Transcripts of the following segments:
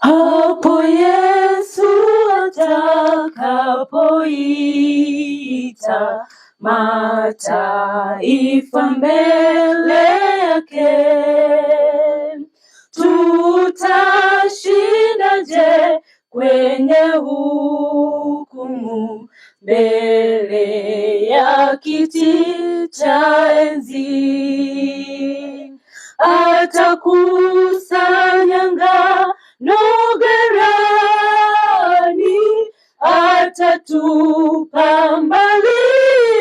Hapo Yesu atakapoita mataifa mbele yake, tutashindaje kwenye hukumu mbele ya kiti cha enzi? Atakusanya ngano ghalani, atatupa mbali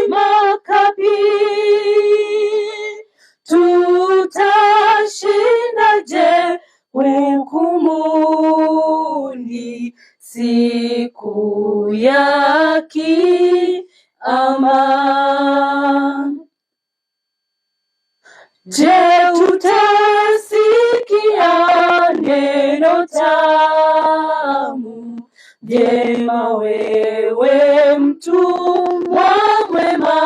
makapi. Tutashindaje hukumuni siku ya Kiyama? Je, tutasikia neno tamu jema, wewe mtumwa mwema,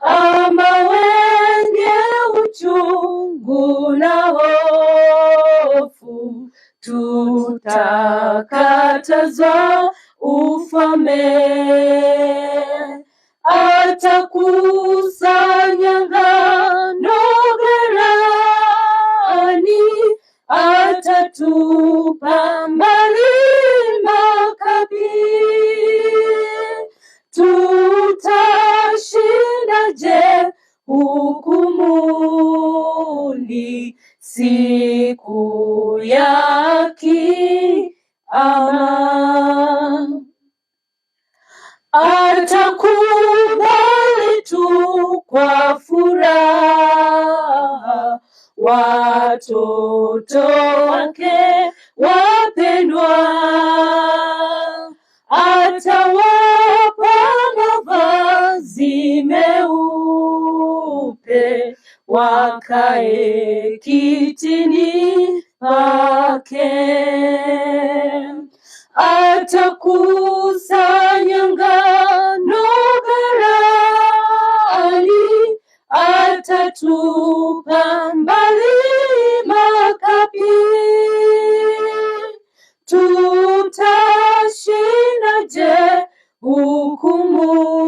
ama wenye uchungu na hofu tutakatazwa ufalme? Atakusanya ngano ghalani, atatupa mbali makapi. Tutashindaje hukumuni siku ya Kiyama? Atakubali tu kwa furaha watoto wake wapendwa, atawapa mavazi meupe, wakae kitini pake. Atakusanya ngano ghalani, atatupa mbali makapi. Tutashindaje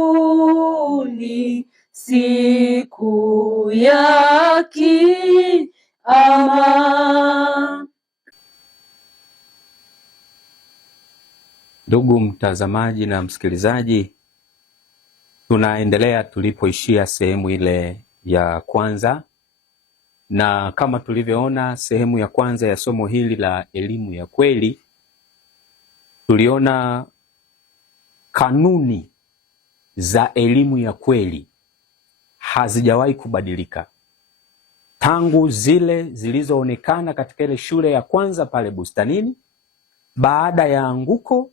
hukumuni siku ya Kiyama? Ndugu mtazamaji na msikilizaji, tunaendelea tulipoishia sehemu ile ya kwanza, na kama tulivyoona sehemu ya kwanza ya somo hili la elimu ya kweli, tuliona kanuni za elimu ya kweli hazijawahi kubadilika tangu zile zilizoonekana katika ile shule ya kwanza pale bustanini. Baada ya anguko,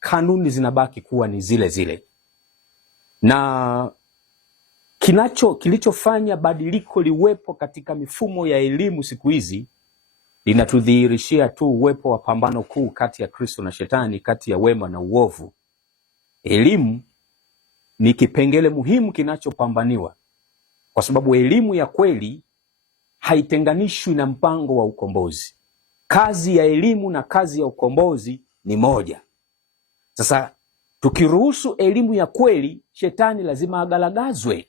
kanuni zinabaki kuwa ni zile zile, na kilichofanya badiliko liwepo katika mifumo ya elimu siku hizi linatudhihirishia tu uwepo wa pambano kuu kati ya Kristo na Shetani, kati ya wema na uovu. Elimu ni kipengele muhimu kinachopambaniwa, kwa sababu elimu ya kweli haitenganishwi na mpango wa ukombozi. Kazi ya elimu na kazi ya ukombozi ni moja. Sasa tukiruhusu elimu ya kweli, Shetani lazima agalagazwe,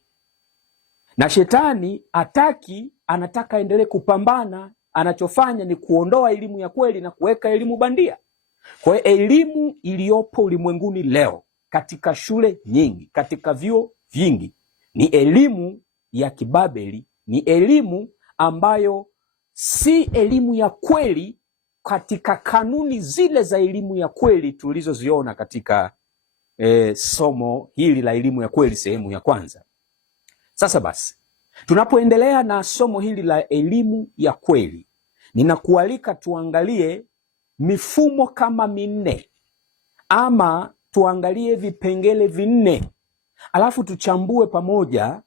na Shetani anataka endelee kupambana. Anachofanya ni kuondoa elimu ya kweli na kuweka elimu bandia. Kwa hiyo elimu iliyopo ulimwenguni leo katika shule nyingi, katika vyuo vingi, ni elimu ya kibabeli, ni elimu ambayo si elimu ya kweli katika kanuni zile za elimu ya kweli tulizoziona katika somo hili la elimu ya kweli sehemu ya kwanza. Sasa basi, tunapoendelea na somo hili la elimu ya kweli, ninakualika tuangalie mifumo kama minne, ama tuangalie vipengele vinne, alafu tuchambue pamoja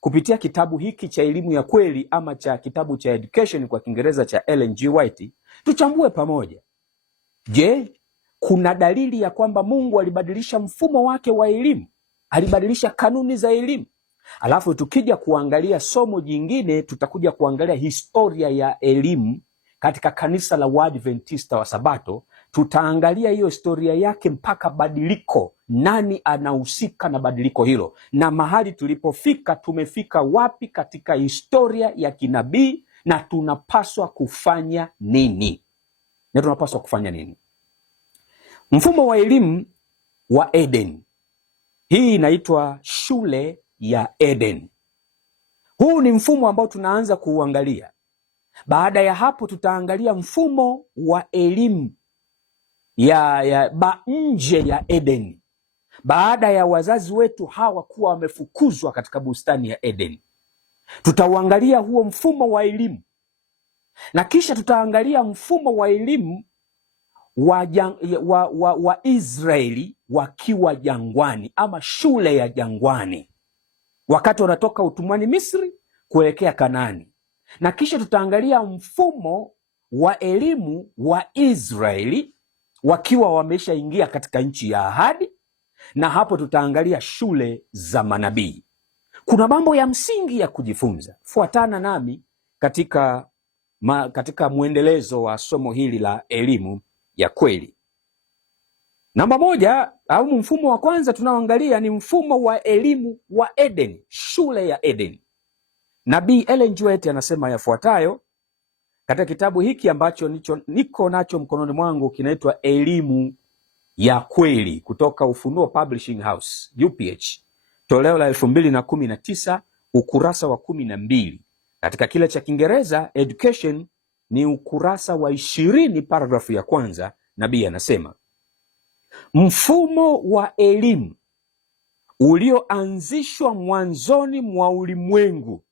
kupitia kitabu hiki cha elimu ya kweli, ama cha kitabu cha Education kwa Kiingereza cha Ellen G. White. Tuchambue pamoja. Je, kuna dalili ya kwamba Mungu alibadilisha mfumo wake wa elimu? Alibadilisha kanuni za elimu? Alafu tukija kuangalia somo jingine, tutakuja kuangalia historia ya elimu katika kanisa la Waadventista wa Sabato, tutaangalia hiyo historia yake mpaka badiliko, nani anahusika na badiliko hilo, na mahali tulipofika, tumefika wapi katika historia ya kinabii, na tunapaswa kufanya nini. Mfumo wa elimu wa Eden, hii inaitwa shule ya Eden. Huu ni mfumo ambao tunaanza kuuangalia. Baada ya hapo tutaangalia mfumo wa elimu ya nje ya Eden, baada ya wazazi wetu hawa kuwa wamefukuzwa katika bustani ya Eden. Tutauangalia huo mfumo wa elimu, na kisha tutaangalia mfumo wa elimu wa Israeli wakiwa jangwani, ama shule ya jangwani, wakati wanatoka utumwani Misri kuelekea Kanaani. Na kisha tutaangalia mfumo wa elimu wa Israeli wakiwa wameshaingia katika nchi ya ahadi, na hapo tutaangalia shule za manabii. Kuna mambo ya msingi ya kujifunza. Fuatana nami katika mwendelezo wa somo hili la elimu ya kweli. Namba moja, au mfumo wa kwanza tunaoangalia ni mfumo wa elimu wa Eden, shule ya Eden. Nabii Ellen G. White anasema yafuatayo katika kitabu hiki ambacho niko nacho mkononi mwangu, kinaitwa Elimu ya Kweli, kutoka Ufunuo Publishing House, UPH, toleo la 2019, ukurasa wa 12. Katika kile cha Kiingereza Education ni ukurasa wa 20, paragrafu ya kwanza. Nabii anasema mfumo wa elimu ulioanzishwa mwanzoni mwa ulimwengu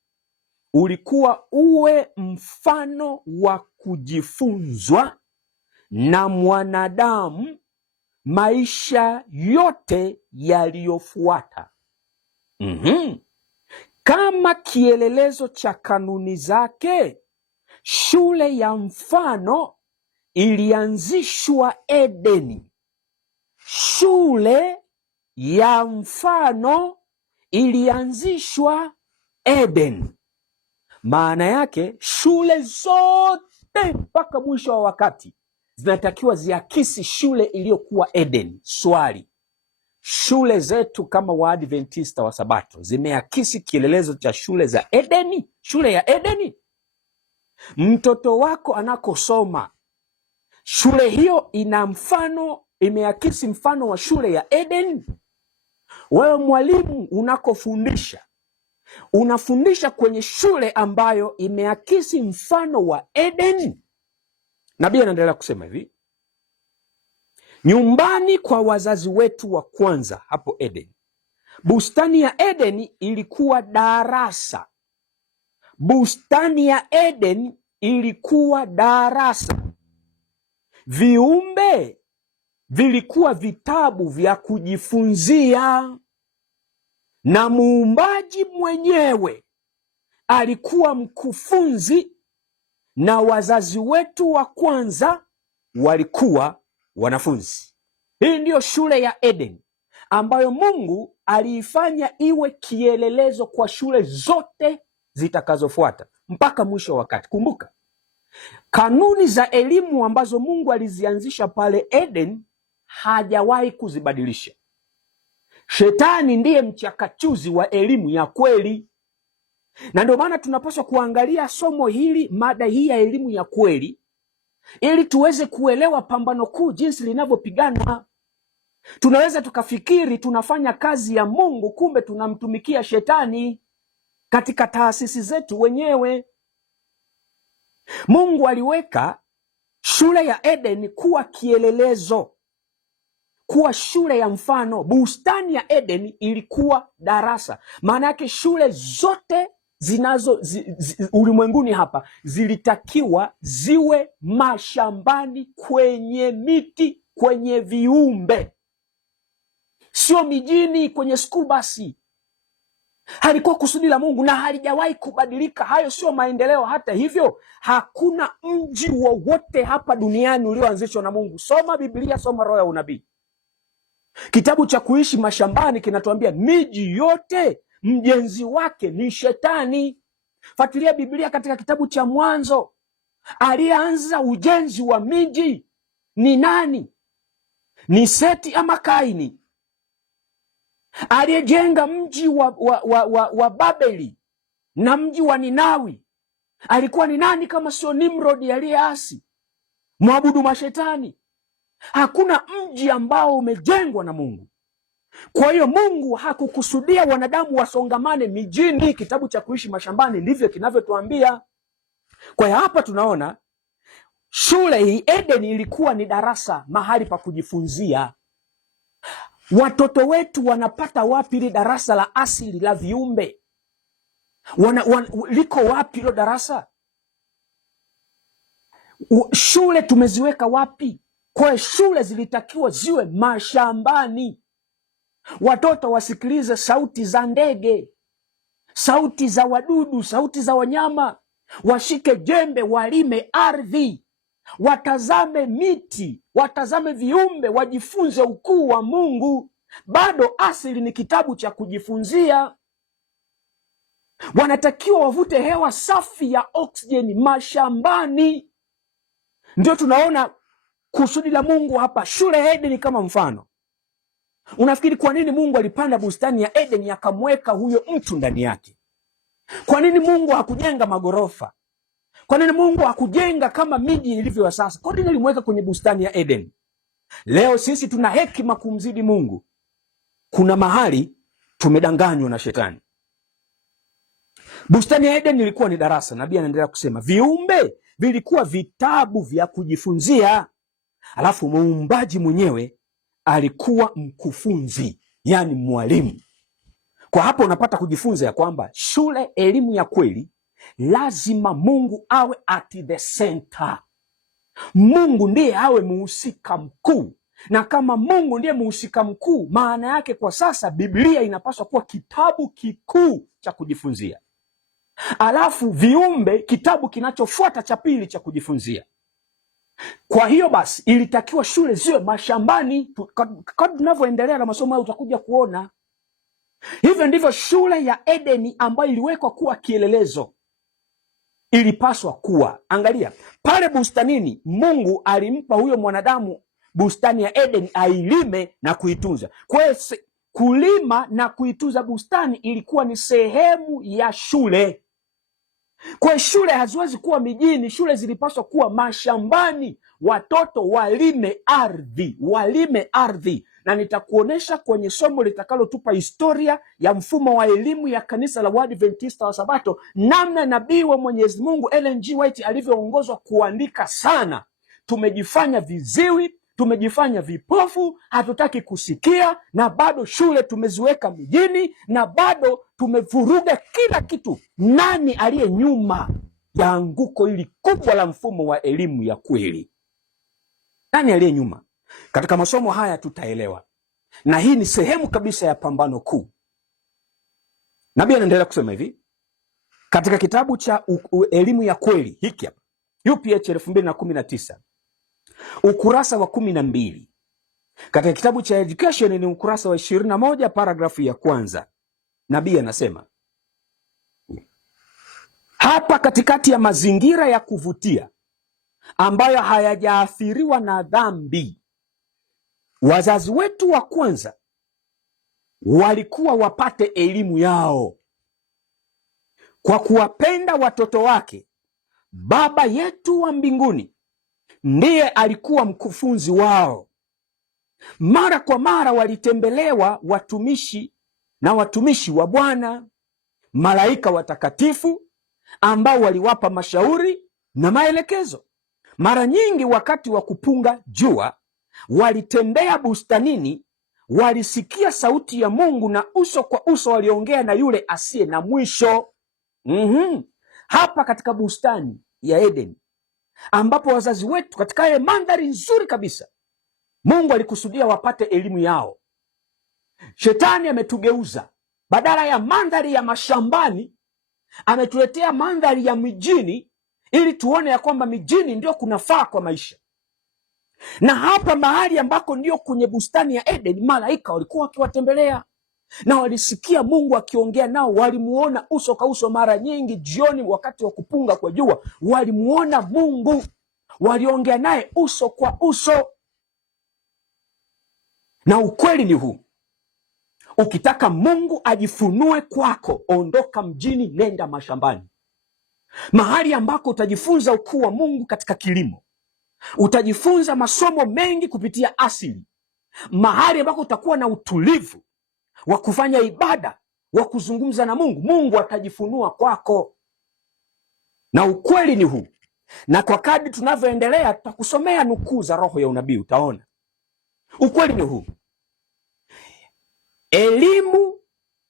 ulikuwa uwe mfano wa kujifunzwa na mwanadamu maisha yote yaliyofuata. Kama kielelezo cha kanuni zake, shule ya mfano ilianzishwa Edeni. Shule ya mfano ilianzishwa Eden. Maana yake shule zote mpaka mwisho wa wakati zinatakiwa ziakisi shule iliyokuwa Eden. Swali, shule zetu kama Waadventista wa Sabato zimeakisi kielelezo cha shule za Edeni? Shule ya Edeni? Mtoto wako anakosoma, shule hiyo ina mfano, imeakisi mfano wa shule ya Eden? Wewe mwalimu unakofundisha, unafundisha kwenye shule ambayo imeakisi mfano wa Eden? Nabii anaendelea kusema hivi: nyumbani kwa wazazi wetu wa kwanza hapo Eden, bustani ya Eden ilikuwa darasa. Bustani ya Eden ilikuwa darasa. Viumbe vilikuwa vitabu vya kujifunzia, na muumbaji mwenyewe alikuwa mkufunzi, na wazazi wetu wa kwanza walikuwa wanafunzi. Hii ndiyo shule ya Eden ambayo Mungu aliifanya iwe kielelezo kwa shule zote zitakazofuata mpaka mwisho wa wakati. Kumbuka, kanuni za elimu ambazo Mungu alizianzisha pale Eden hajawahi kuzibadilisha. Shetani ndiye mchakachuzi wa elimu ya kweli, na ndio maana tunapaswa kuangalia somo hili, mada hii ya elimu ya kweli, ili tuweze kuelewa pambano kuu jinsi linavyopigana. Tunaweza tukafikiri tunafanya kazi ya Mungu, kumbe tunamtumikia shetani katika taasisi zetu wenyewe. Mungu aliweka shule ya Eden kuwa kielelezo, kuwa shule ya mfano. Bustani ya Eden ilikuwa darasa. Maana yake shule zote ulimwenguni hapa zilitakiwa ziwe mashambani, kwenye miti, kwenye viumbe, sio mijini kwenye school basi. Halikuwa kusudi la Mungu na halijawahi kubadilika. Hayo sio maendeleo. Hata hivyo, hakuna mji wowote hapa duniani ulioanzishwa na Mungu. Soma Biblia, soma Roho ya Unabii. Kitabu cha Kuishi Mashambani kinatuambia miji yote mjenzi wake ni shetani. Fuatilia Biblia katika kitabu cha Mwanzo. aliyeanza ujenzi wa miji ni nani? Ni Seti ama Kaini? Aliyejenga mji wa Babeli na mji wa Ninawi alikuwa ni nani kama sio Nimrod aliyeasi, mwabudu mashetani? Hakuna mji ambao umejengwa na Mungu. Kwa hiyo Mungu hakukusudia wanadamu wasongamane mijini. Kitabu cha Kuishi Mashambani ndivyo kinavyotuambia. Kwa hiyo hapa tunaona shule hii Eden ilikuwa ni darasa, mahali pa kujifunzia. Watoto wetu wanapata wapi ile darasa la asili la viumbe? Liko wapi hilo darasa? Shule tumeziweka wapi? Kwa shule zilitakiwa ziwe mashambani. Watoto wasikilize sauti za ndege, sauti za wadudu, sauti za wanyama. Washike jembe, walime ardhi, watazame miti, watazame viumbe, wajifunze ukuu wa Mungu. Bado asili ni kitabu cha kujifunzia. Wanatakiwa wavute hewa safi ya oksijeni mashambani. Ndio tunaona kusudi la Mungu hapa. Shule Eden kama mfano. Unafikiri kwa nini Mungu alipanda bustani ya Eden akamweka huyo mtu ndani yake? Kwa nini Mungu hakujenga magorofa? Kwa nini Mungu hakujenga kama miji ilivyo sasa? Kwa nini alimweka kwenye bustani ya Eden? Leo sisi tuna hekima kumzidi Mungu. Kuna mahali tumedanganywa na shetani. Bustani ya Eden ilikuwa ni darasa. Nabii anaendelea kusema viumbe vilikuwa vitabu vya kujifunzia, alafu muumbaji mwenyewe alikuwa mkufunzi, yani mwalimu. Kwa hapo unapata kujifunza ya kwamba shule, elimu ya kweli, lazima Mungu awe at the center. Mungu ndiye awe muhusika mkuu, na kama Mungu ndiye muhusika mkuu, maana yake kwa sasa Biblia inapaswa kuwa kitabu kikuu cha kujifunzia, alafu viumbe kitabu kinachofuata cha pili cha kujifunzia. Kwa hiyo basi ilitakiwa shule ziwe mashambani. Kadri tunavyoendelea na masomo hayo utakuja kuona hivyo ndivyo shule ya Edeni ambayo iliwekwa kuwa kielelezo ilipaswa kuwa. Angalia pale bustanini, Mungu alimpa huyo mwanadamu bustani ya Edeni ailime na kuitunza. Kwa hiyo kulima na kuitunza bustani ilikuwa ni sehemu ya shule. Kwa shule haziwezi kuwa mijini, shule zilipaswa kuwa mashambani. Watoto walime ardhi, walime ardhi. Na nitakuonesha kwenye somo litakalotupa historia ya mfumo wa elimu ya kanisa la Waadventista wa Sabato, namna nabii wa Mwenyezi Mungu Ellen G. White alivyoongozwa kuandika sana. Tumejifanya viziwi, tumejifanya vipofu, hatutaki kusikia, na bado shule tumeziweka mijini, na bado tumevuruga kila kitu. Nani aliye nyuma ya anguko hili kubwa la mfumo wa elimu ya kweli? Nani aliye nyuma? Katika masomo haya tutaelewa, na hii ni sehemu kabisa ya pambano kuu. Nabii anaendelea kusema hivi katika kitabu cha elimu ya kweli, hiki hapa UPH 2019 ukurasa wa 12. Katika kitabu cha education ni ukurasa wa 21 paragrafu ya kwanza. Nabii anasema hapa, katikati ya mazingira ya kuvutia ambayo hayajaathiriwa na dhambi, wazazi wetu wa kwanza walikuwa wapate elimu yao. Kwa kuwapenda watoto wake, Baba yetu wa mbinguni ndiye alikuwa mkufunzi wao. Mara kwa mara walitembelewa watumishi wa Bwana, malaika watakatifu ambao waliwapa mashauri na maelekezo. Mara nyingi wakati wa kupunga jua walitembea bustanini, walisikia sauti ya Mungu na uso kwa uso waliongea na yule asiye na mwisho. Hapa katika bustani ya Eden ambapo wazazi wetu katika ile mandhari nzuri kabisa, Mungu alikusudia wapate elimu yao. Shetani ametugeuza, badala ya mandhari ya mashambani ametuletea mandhari ya mijini, ili tuone ya kwamba mijini ndio kunafaa kwa maisha. Na hapa mahali ambako ndio kwenye bustani ya Eden, malaika walikuwa wakiwatembelea. na walisikia Mungu akiongea nao, walimuona uso kwa uso. Mara nyingi jioni, wakati wa kupunga kwa jua, walimuona Mungu, waliongea naye uso kwa uso. Na ukweli ni huu: ukitaka Mungu ajifunue kwako, ondoka mjini, nenda mashambani, mahali ambako utajifunza ukuu wa Mungu katika kilimo, utajifunza masomo mengi kupitia asili, mahali ambako utakuwa na utulivu wa kufanya ibada, wa kuzungumza na Mungu. Mungu atajifunua kwako. Na ukweli ni huu, na kwa kadri tunavyoendelea tutakusomea nukuu za roho ya unabii, utaona ukweli ni huu: elimu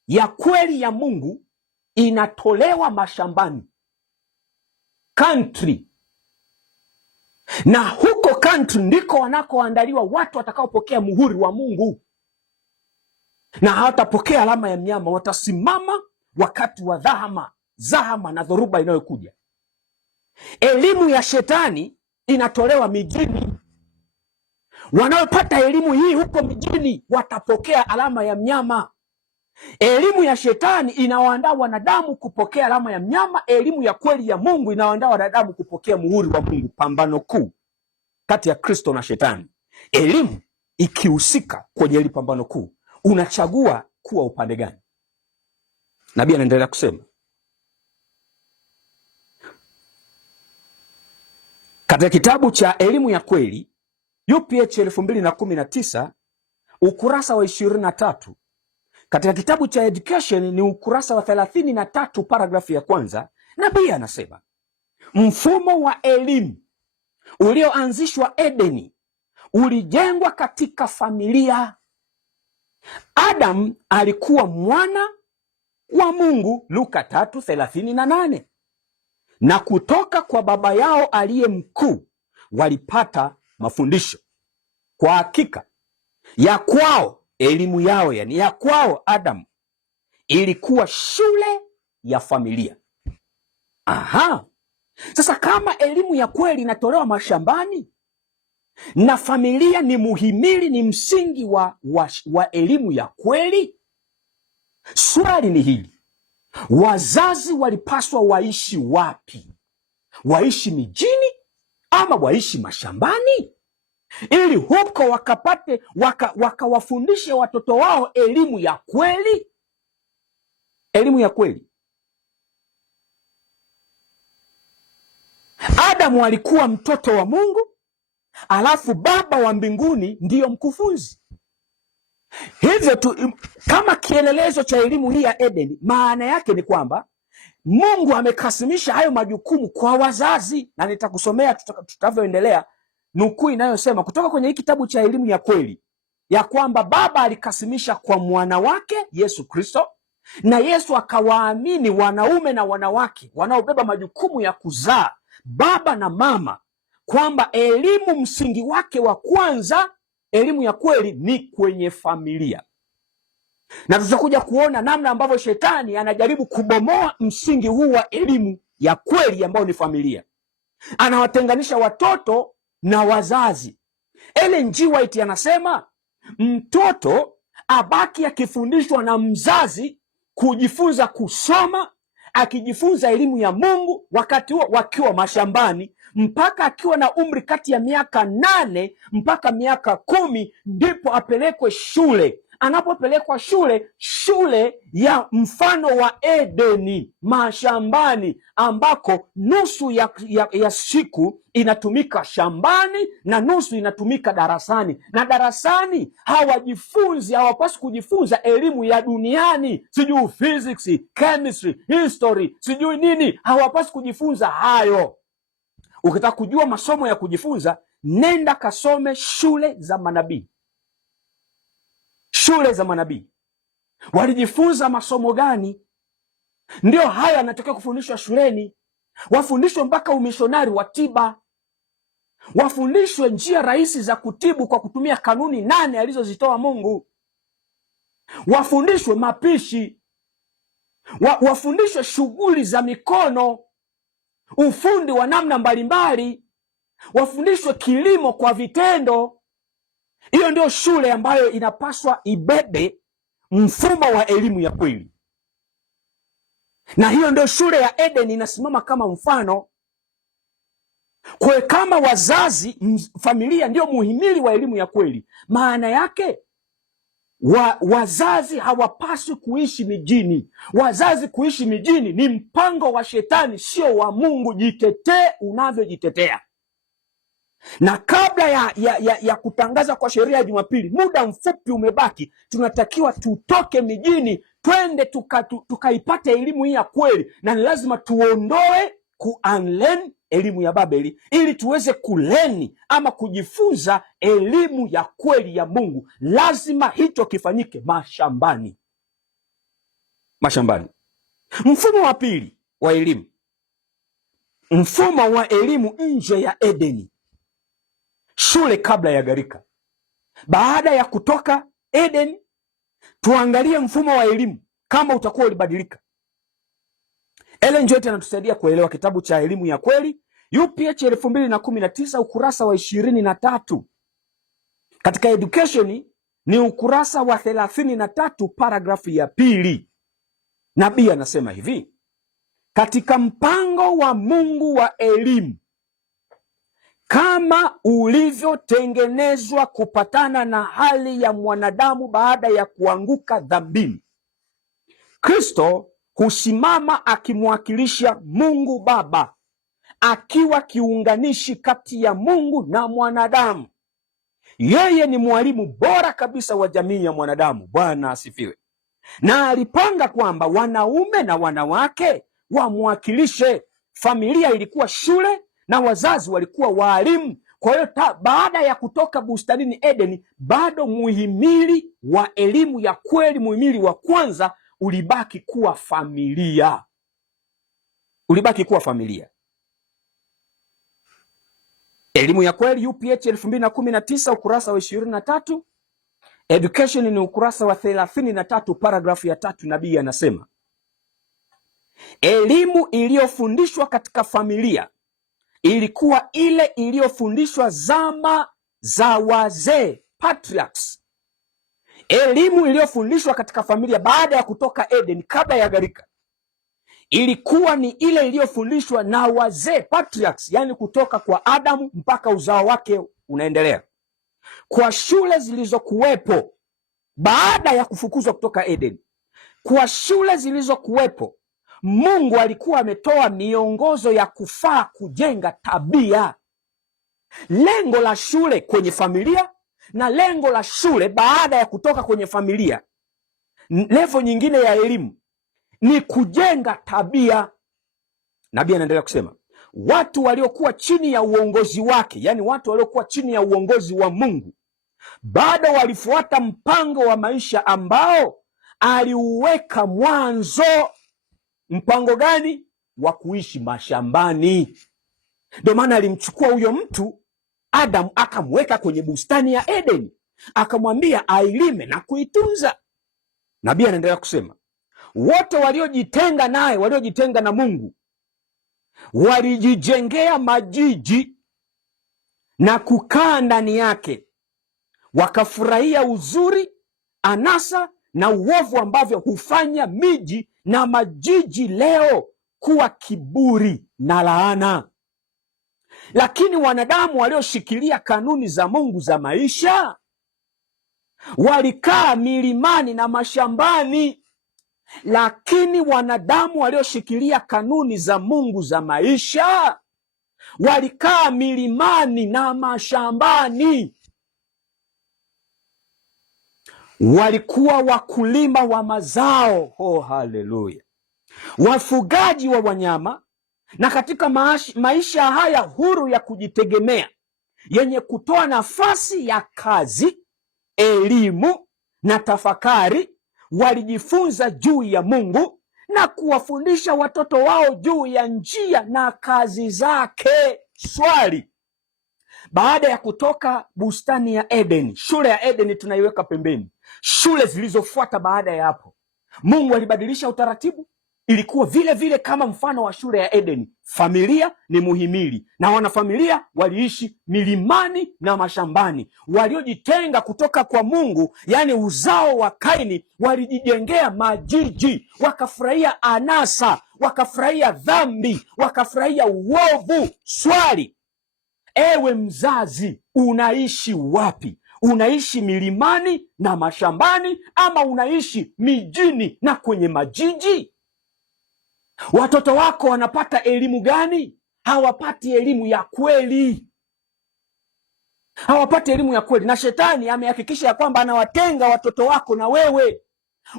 ya kweli ya Mungu inatolewa mashambani, country, na huko country ndiko wanakoandaliwa watu watakaopokea muhuri wa Mungu, na hawatapokea alama ya mnyama. Watasimama wakati wa zahama na dhoruba inayokuja. Elimu ya shetani inatolewa mijini. Wanaopata elimu hii huko mijini watapokea alama ya mnyama. Elimu ya shetani inawaandaa wanadamu kupokea alama ya mnyama. Elimu ya kweli ya Mungu inawaandaa wanadamu kupokea muhuri wa Mungu. Pambano kuu kati ya Kristo na shetani. Elimu ikihusika kwenye hili pambano kuu, unachagua kuwa upande gani? Nabii anaendelea kusema katika kitabu cha Elimu ya Kweli, UPH 2019, ukurasa wa 23. Katika kitabu cha Education ni ukurasa wa 33, paragrafu ya kwanza. Nabii anasema mfumo wa elimu ulioanzishwa Edeni ulijengwa katika familia. Adam alikuwa mwana wa Mungu, Luka 3:38, na kutoka kwa baba yao aliye mkuu walipata mafundisho. Kwa hakika ya kwao, elimu yao, yani ya kwao Adam, ilikuwa shule ya familia. Sasa kama elimu ya kweli inatolewa mashambani na familia ni muhimili, ni msingi wa elimu ya kweli, swali ni hili: wazazi walipaswa waishi wapi? Waishi mijini ama waishi mashambani, ili huko wakawafundishe watoto wao elimu ya kweli? Elimu ya kweli. Adamu alikuwa mtoto wa Mungu, alafu Baba wa mbinguni ndiyo mkufunzi. Hivyo tu, kama kielelezo cha elimu hii ya Edeni, maana yake ni kwamba Mungu amekasimisha hayo majukumu kwa wazazi, na nitakusomea tutavyoendelea nukuu inayosema kutoka kwenye hii kitabu cha Elimu ya Kweli, ya kwamba Baba alikasimisha kwa mwana wake Yesu Kristo, na Yesu akawaamini wanaume na wanawake wanaobeba majukumu ya kuzaa, baba na mama, kwamba elimu msingi wake wa kwanza, elimu ya kweli, ni kwenye familia. Na tutakuja kuona namna ambavyo shetani anajaribu kubomoa msingi huu wa elimu ya kweli ambayo ni familia. Anawatenganisha watoto na wazazi. Ellen G. White anasema mtoto abaki akifundishwa na mzazi kujifunza kusoma, akijifunza elimu ya Mungu wakati huo wakiwa mashambani, mpaka akiwa na umri kati ya miaka 8 mpaka miaka 10, ndipo apelekwe shule. Anapopelekwa shule ya mfano wa Edeni, mashambani, ambako nusu ya siku inatumika shambani na nusu inatumika darasani. Na darasani hawapaswi kujifunza elimu ya duniani, sijui physics, chemistry, history, sijui nini. Hawapaswi kujifunza hayo. Ukitaka kujua masomo ya kujifunza, nenda kasome shule za manabii. Shule za manabii walijifunza masomo gani? Ndio haya yanatokea kufundishwa shuleni. Wafundishwe mpaka umishonari wa tiba, wafundishwe njia rahisi za kutibu kwa kutumia kanuni 8 alizozitoa Mungu, wafundishwe mapishi, wafundishwe shughuli za mikono, ufundi wa namna mbalimbali, wafundishwe kilimo kwa vitendo. Hiyo ndio shule ambayo inapaswa ibebe mfumo wa elimu ya kweli, na hiyo ndio shule ya Eden inasimama kama mfano. Kwa kama wazazi, familia ndio muhimili wa elimu ya kweli, maana yake wazazi hawapaswi kuishi mijini. Wazazi kuishi mijini ni mpango wa Shetani, sio wa Mungu. Jitetee unavyojitetea. Na kabla ya kutangaza kwa sheria ya Jumapili, muda mfupi umebaki, tunatakiwa tutoke mijini, twende tukaipate elimu hii ya kweli, na ni lazima tuondoe unlearn elimu ya Babeli ili tuweze kuleni ama kujifunza elimu ya kweli ya Mungu. Lazima hicho kifanyike mashambani. Mfumo wa pili wa elimu, mfumo wa elimu nje ya Edeni, shule kabla ya gharika. Baada ya kutoka Eden, tuangalie mfumo wa elimu kama utakuwa ulibadilika. Ellen G. White anatusaidia kuelewa, kitabu cha Elimu ya Kweli, UPH 2019, ukurasa wa 23. Katika education ni ukurasa wa 33, paragrafu ya 2. Nabii anasema hivi: katika mpango wa Mungu wa elimu kama ulivyotengenezwa kupatana na hali ya mwanadamu baada ya kuanguka dhambini, Kristo husimama akimwakilisha Mungu Baba, akiwa kiunganishi kati ya Mungu na mwanadamu. Yeye ni mwalimu bora kabisa wa jamii ya mwanadamu. Bwana asifiwe. Na alipanga kwamba wanaume na wanawake wamwakilishe. Familia ilikuwa shule na wazazi walikuwa walimu. Kwa hiyo baada ya kutoka bustanini Edeni, bado muhimili wa elimu ya kweli, muhimili wa kwanza ulibaki kuwa familia. Elimu ya Kweli, UPH 2019, ukurasa wa 23. Education ni ukurasa wa 33, paragrafu ya 3. Nabii anasema elimu iliyofundishwa katika familia ilikuwa ile iliyofundishwa zama za wazee, patriarchs. Elimu iliyofundishwa katika familia baada ya kutoka Eden, kabla ya gharika, ilikuwa ni ile iliyofundishwa na wazee, patriarchs, yani kutoka kwa Adamu mpaka uzao wake unaendelea. Kwa shule zilizokuwepo baada ya kufukuzwa kutoka Eden, kwa shule zilizokuwepo, Mungu alikuwa ametoa miongozo ya kufaa kujenga tabia. Lengo la shule kwenye familia na lengo la shule baada ya kutoka kwenye familia, level nyingine ya elimu, ni kujenga tabia. Nabii anaendelea kusema watu waliokuwa chini ya uongozi wake, yani watu waliokuwa chini ya uongozi wa Mungu, bado walifuata mpango wa maisha ambao aliuweka mwanzo. Mpango gani? Wa kuishi mashambani. Ndio maana alimchukua huyo mtu Adam akamweka kwenye bustani ya Eden, akamwambia ailime na kuitunza. Nabii anaendelea kusema wote waliojitenga naye, waliojitenga na Mungu, walijijengea majiji na kukaa ndani yake, wakafurahia uzuri, anasa na uovu ambavyo hufanya miji na majiji leo kuwa kiburi na laana. Lakini wanadamu walioshikilia kanuni za Mungu za maisha walikaa milimani na mashambani. Lakini wanadamu walioshikilia kanuni za Mungu za maisha walikaa milimani na mashambani. Walikuwa wakulima wa mazao, oh haleluya, wafugaji wa wanyama, na katika maisha haya huru ya kujitegemea yenye kutoa nafasi ya kazi, elimu na tafakari, walijifunza juu ya Mungu na kuwafundisha watoto wao juu ya njia na kazi zake. Swali: baada ya kutoka bustani ya Eden, shule ya Eden tunaiweka pembeni, shule zilizofuata baada ya hapo, Mungu alibadilisha utaratibu? ilikuwa vile vile kama mfano wa shule ya Edeni. Familia ni muhimili, na wanafamilia waliishi milimani na mashambani. Waliojitenga kutoka kwa Mungu, yani uzao wa Kaini, walijijengea majiji, wakafurahia anasa, wakafurahia dhambi, wakafurahia uovu. Swali, ewe mzazi, unaishi wapi? Unaishi milimani na mashambani, ama unaishi mijini na kwenye majiji? Watoto wako wanapata elimu gani? Hawapati elimu ya kweli, hawapati elimu ya kweli. Na shetani amehakikisha ya kwamba anawatenga watoto wako na wewe.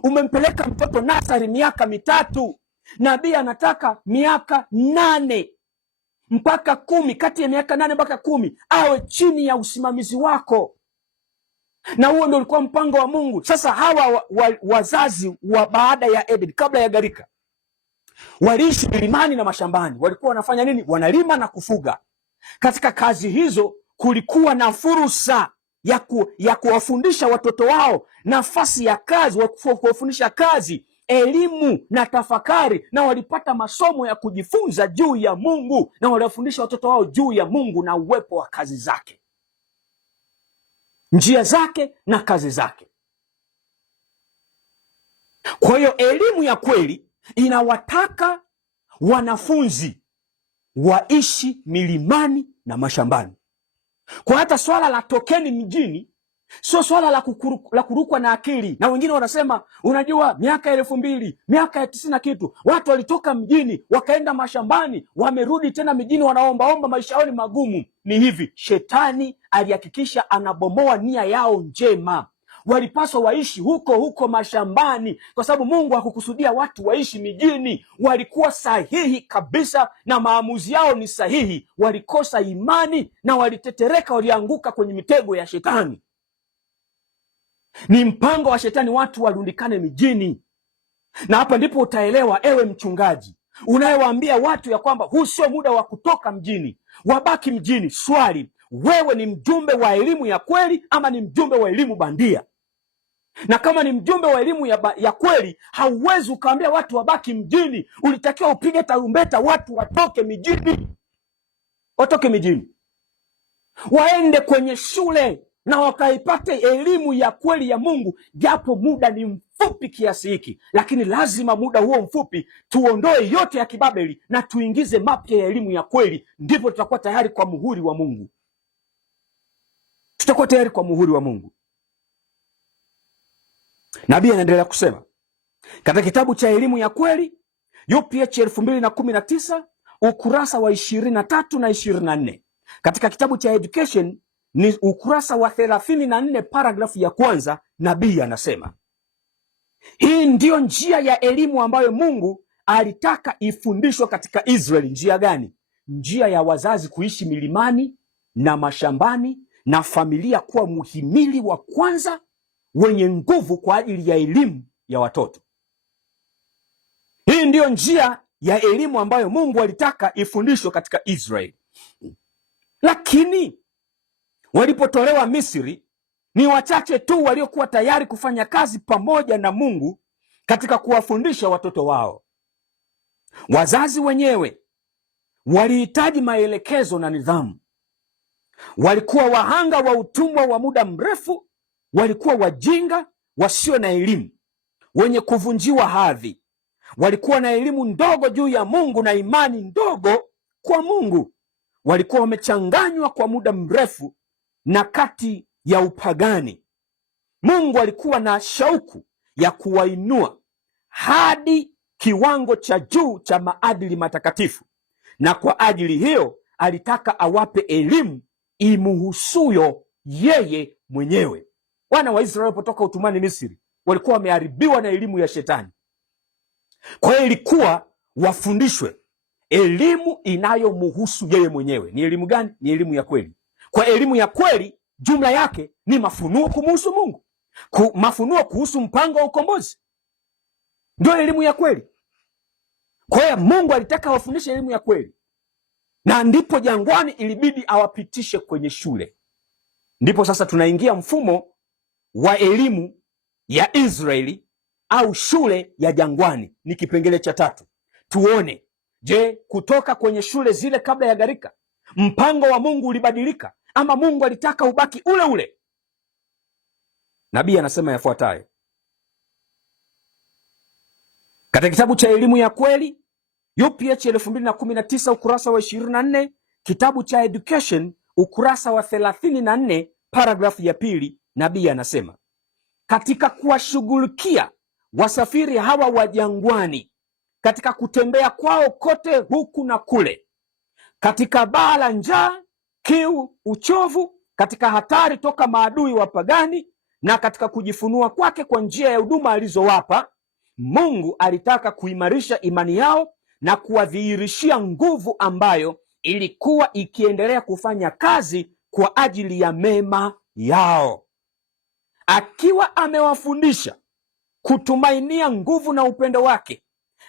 Umempeleka mtoto nasari miaka 3, nabii anataka miaka 8 mpaka 10, kati ya miaka 8 mpaka 10 awe chini ya usimamizi wako, na huo ndio ulikuwa mpango wa Mungu. Sasa hawa wazazi wa baada ya Eden, kabla ya gharika, waliishi milimani na mashambani. Walikuwa wanafanya nini? Wanalima na kufuga. Katika kazi hizo kulikuwa na fursa ya kuwafundisha watoto wao nafasi ya kazi, kuwafundisha kazi, elimu na tafakari, na walipata masomo ya kujifunza juu ya Mungu, na waliwafundisha watoto wao juu ya Mungu na uwepo wa kazi zake, njia zake na kazi zake. Kwa hiyo elimu ya kweli inawataka wanafunzi waishi milimani na mashambani. Kwa hata swala la tokeni mjini sio swala la kurukwa na akili. Na wengine wanasema, unajua miaka 2000, miaka ya 90 na kitu, watu walitoka mjini wakaenda mashambani, wamerudi tena mjini wanaombaomba, maisha yao ni magumu. Ni hivi, shetani alihakikisha anabomoa nia yao njema. Walipaswa waishi huko mashambani, kwa sababu Mungu hakukusudia watu waishi mijini. Walikuwa sahihi kabisa na maamuzi yao ni sahihi. Walikosa imani na walitetereka, walianguka kwenye mitego ya shetani. Ni mpango wa shetani watu warundikane mijini. Na hapa ndipo utaelewa, ewe mchungaji unayewaambia watu ya kwamba huu sio muda wa kutoka mjini, wabaki mjini. Swali, wewe ni mjumbe wa elimu ya kweli ama ni mjumbe wa elimu bandia? Na kama ni mjumbe wa elimu ya kweli, hauwezi ukaambia watu wabaki mjini. Ulitakiwa upige tarumbeta, watu watoke mijini, watoke mijini, waende kwenye shule na wakaipate elimu ya kweli ya Mungu, japo muda ni mfupi kiasi hiki. Lakini lazima muda huo mfupi tuondoe yote ya kibabeli na tuingize mapya ya elimu ya kweli, ndipo tutakuwa tayari kwa muhuri wa Mungu. Tutakuwa tayari kwa muhuri wa Mungu. Nabii anaendelea kusema katika kitabu cha elimu ya kweli UPH 2019 ukurasa wa 23 na 24. Katika kitabu cha education ni ukurasa wa 34 paragrafu ya kwanza. Nabii anasema hii ndiyo njia ya elimu ambayo Mungu alitaka ifundishwe katika Israeli. Njia gani? Njia ya wazazi kuishi milimani na mashambani, na familia kuwa muhimili wa kwanza wenye nguvu kwa ajili ya elimu ya watoto. Hii ndiyo njia ya elimu ambayo Mungu alitaka ifundishwe katika Israeli. Lakini walipotolewa Misri, ni wachache tu waliokuwa tayari kufanya kazi pamoja na Mungu katika kuwafundisha watoto wao. Wazazi wenyewe walihitaji maelekezo na nidhamu. Walikuwa wahanga wa utumwa wa muda mrefu. Walikuwa wajinga, wasio na elimu, wenye kuvunjiwa hadhi. Walikuwa na elimu ndogo juu ya Mungu na imani ndogo kwa Mungu. Walikuwa wamechanganywa kwa muda mrefu na kati ya upagani. Mungu alikuwa na shauku ya kuwainua hadi kiwango cha juu cha maadili matakatifu, na kwa ajili hiyo alitaka awape elimu imuhusuyo yeye mwenyewe. Wana wa Israeli walipotoka utumwani Misri walikuwa wameharibiwa na elimu ya shetani. Kwa hiyo ilikuwa wafundishwe elimu inayomuhusu yeye mwenyewe. Ni elimu gani? Ni elimu ya kweli. Kwa elimu ya kweli jumla yake ni mafunuo kumuhusu Mungu, mafunuo kuhusu mpango wa ukombozi, ndio elimu ya kweli. Kwa hiyo Mungu alitaka wafundishe elimu ya kweli, na ndipo jangwani ilibidi awapitishe kwenye shule. Ndipo sasa tunaingia mfumo wa elimu ya Israeli au shule ya jangwani ni kipengele cha 3. Tuone, je, kutoka kwenye shule zile kabla ya gharika mpango wa Mungu ulibadilika ama Mungu alitaka ubaki ule ule? Nabii anasema yafuatayo katika kitabu cha Elimu ya Kweli UPH 2019 ukurasa wa 24, kitabu cha Education ukurasa wa 34, paragrafu ya 2. Nabii anasema katika kuwashughulikia wasafiri hawa wa jangwani, katika kutembea kwao kote huku na kule, katika baa la njaa, kiu, uchovu, katika hatari toka maadui wapagani, na katika kujifunua kwake kwa njia ya huduma alizowapa, Mungu alitaka kuimarisha imani yao na kuwadhihirishia nguvu ambayo ilikuwa ikiendelea kufanya kazi kwa ajili ya mema yao. Akiwa amewafundisha kutumainia nguvu na upendo wake,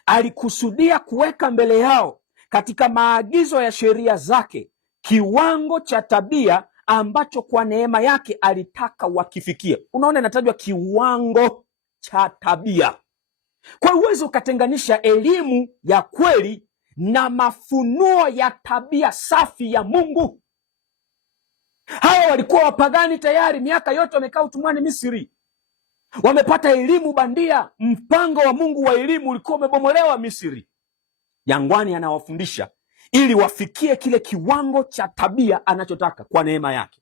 alikusudia kuweka mbele yao katika maagizo ya sheria zake kiwango cha tabia ambacho kwa neema yake alitaka wakifikie. Unaona, inatajwa kiwango cha tabia. Kwa uwezo ukatenganisha elimu ya kweli na mafunuo ya tabia safi ya Mungu. Hawa walikuwa wapagani tayari, miaka yote wamekaa utumwani Misri, wamepata elimu bandia. Mpango wa Mungu wa elimu ulikuwa umebomolewa Misri. Jangwani anawafundisha ili wafikie kile kiwango cha tabia anachotaka kwa neema yake.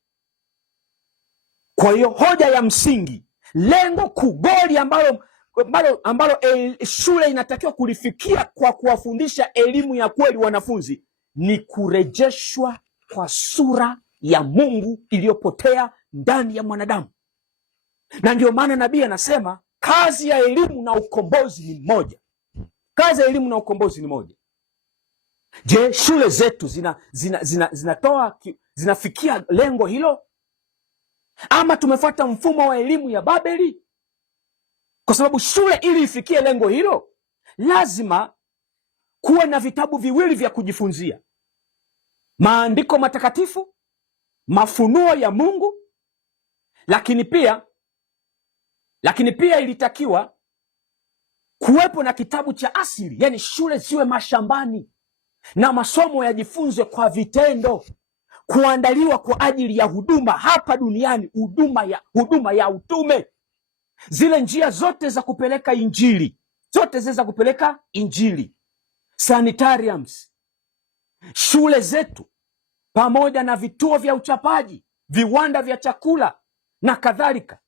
Kwa hiyo hoja ya msingi, lengo kugoli ambalo shule inatakiwa kulifikia kwa kuwafundisha elimu ya kweli wanafunzi ni kurejeshwa kwa sura ya Mungu iliyopotea ndani ya mwanadamu. Na ndio maana nabii anasema kazi ya elimu na ukombozi ni moja. Kazi ya elimu na ukombozi ni moja. Je, shule zetu zinafikia lengo hilo, ama tumefuata mfumo wa elimu ya Babeli? Kwa sababu shule ili ifikie lengo hilo lazima kuwe na vitabu viwili vya kujifunzia: maandiko matakatifu, mafunuo ya Mungu, lakini pia ilitakiwa kuwepo na kitabu cha asili. Yani shule ziwe mashambani na masomo yajifunzwe kwa vitendo, kuandaliwa kwa ajili ya huduma hapa duniani, huduma ya utume. Zile njia zote za kupeleka injili, zote zile za kupeleka injili, sanitariums, shule zetu, pamoja na vituo vya uchapaji, viwanda vya chakula na kadhalika.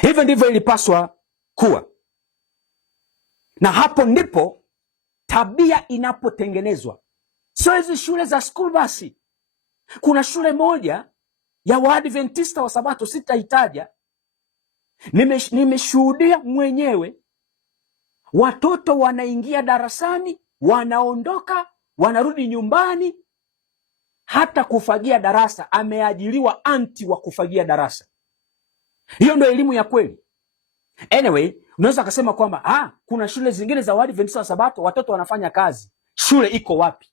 Hivyo ndivyo ilipaswa kuwa, na hapo ndipo tabia inapotengenezwa. Sio hizi shule za school basi. Kuna shule moja ya Waadventista wa Sabato, sitaitaja, nimeshuhudia mwenyewe. Watoto wanaingia darasani, wanaondoka, wanarudi nyumbani. Hata kufagia darasa ameajiriwa anti wa kufagia darasa. Hiyo ndio elimu ya kweli. Anyway, unaweza kusema kwamba kuna shule zingine za Waadventista wa Sabato watoto wanafanya kazi. Shule iko wapi?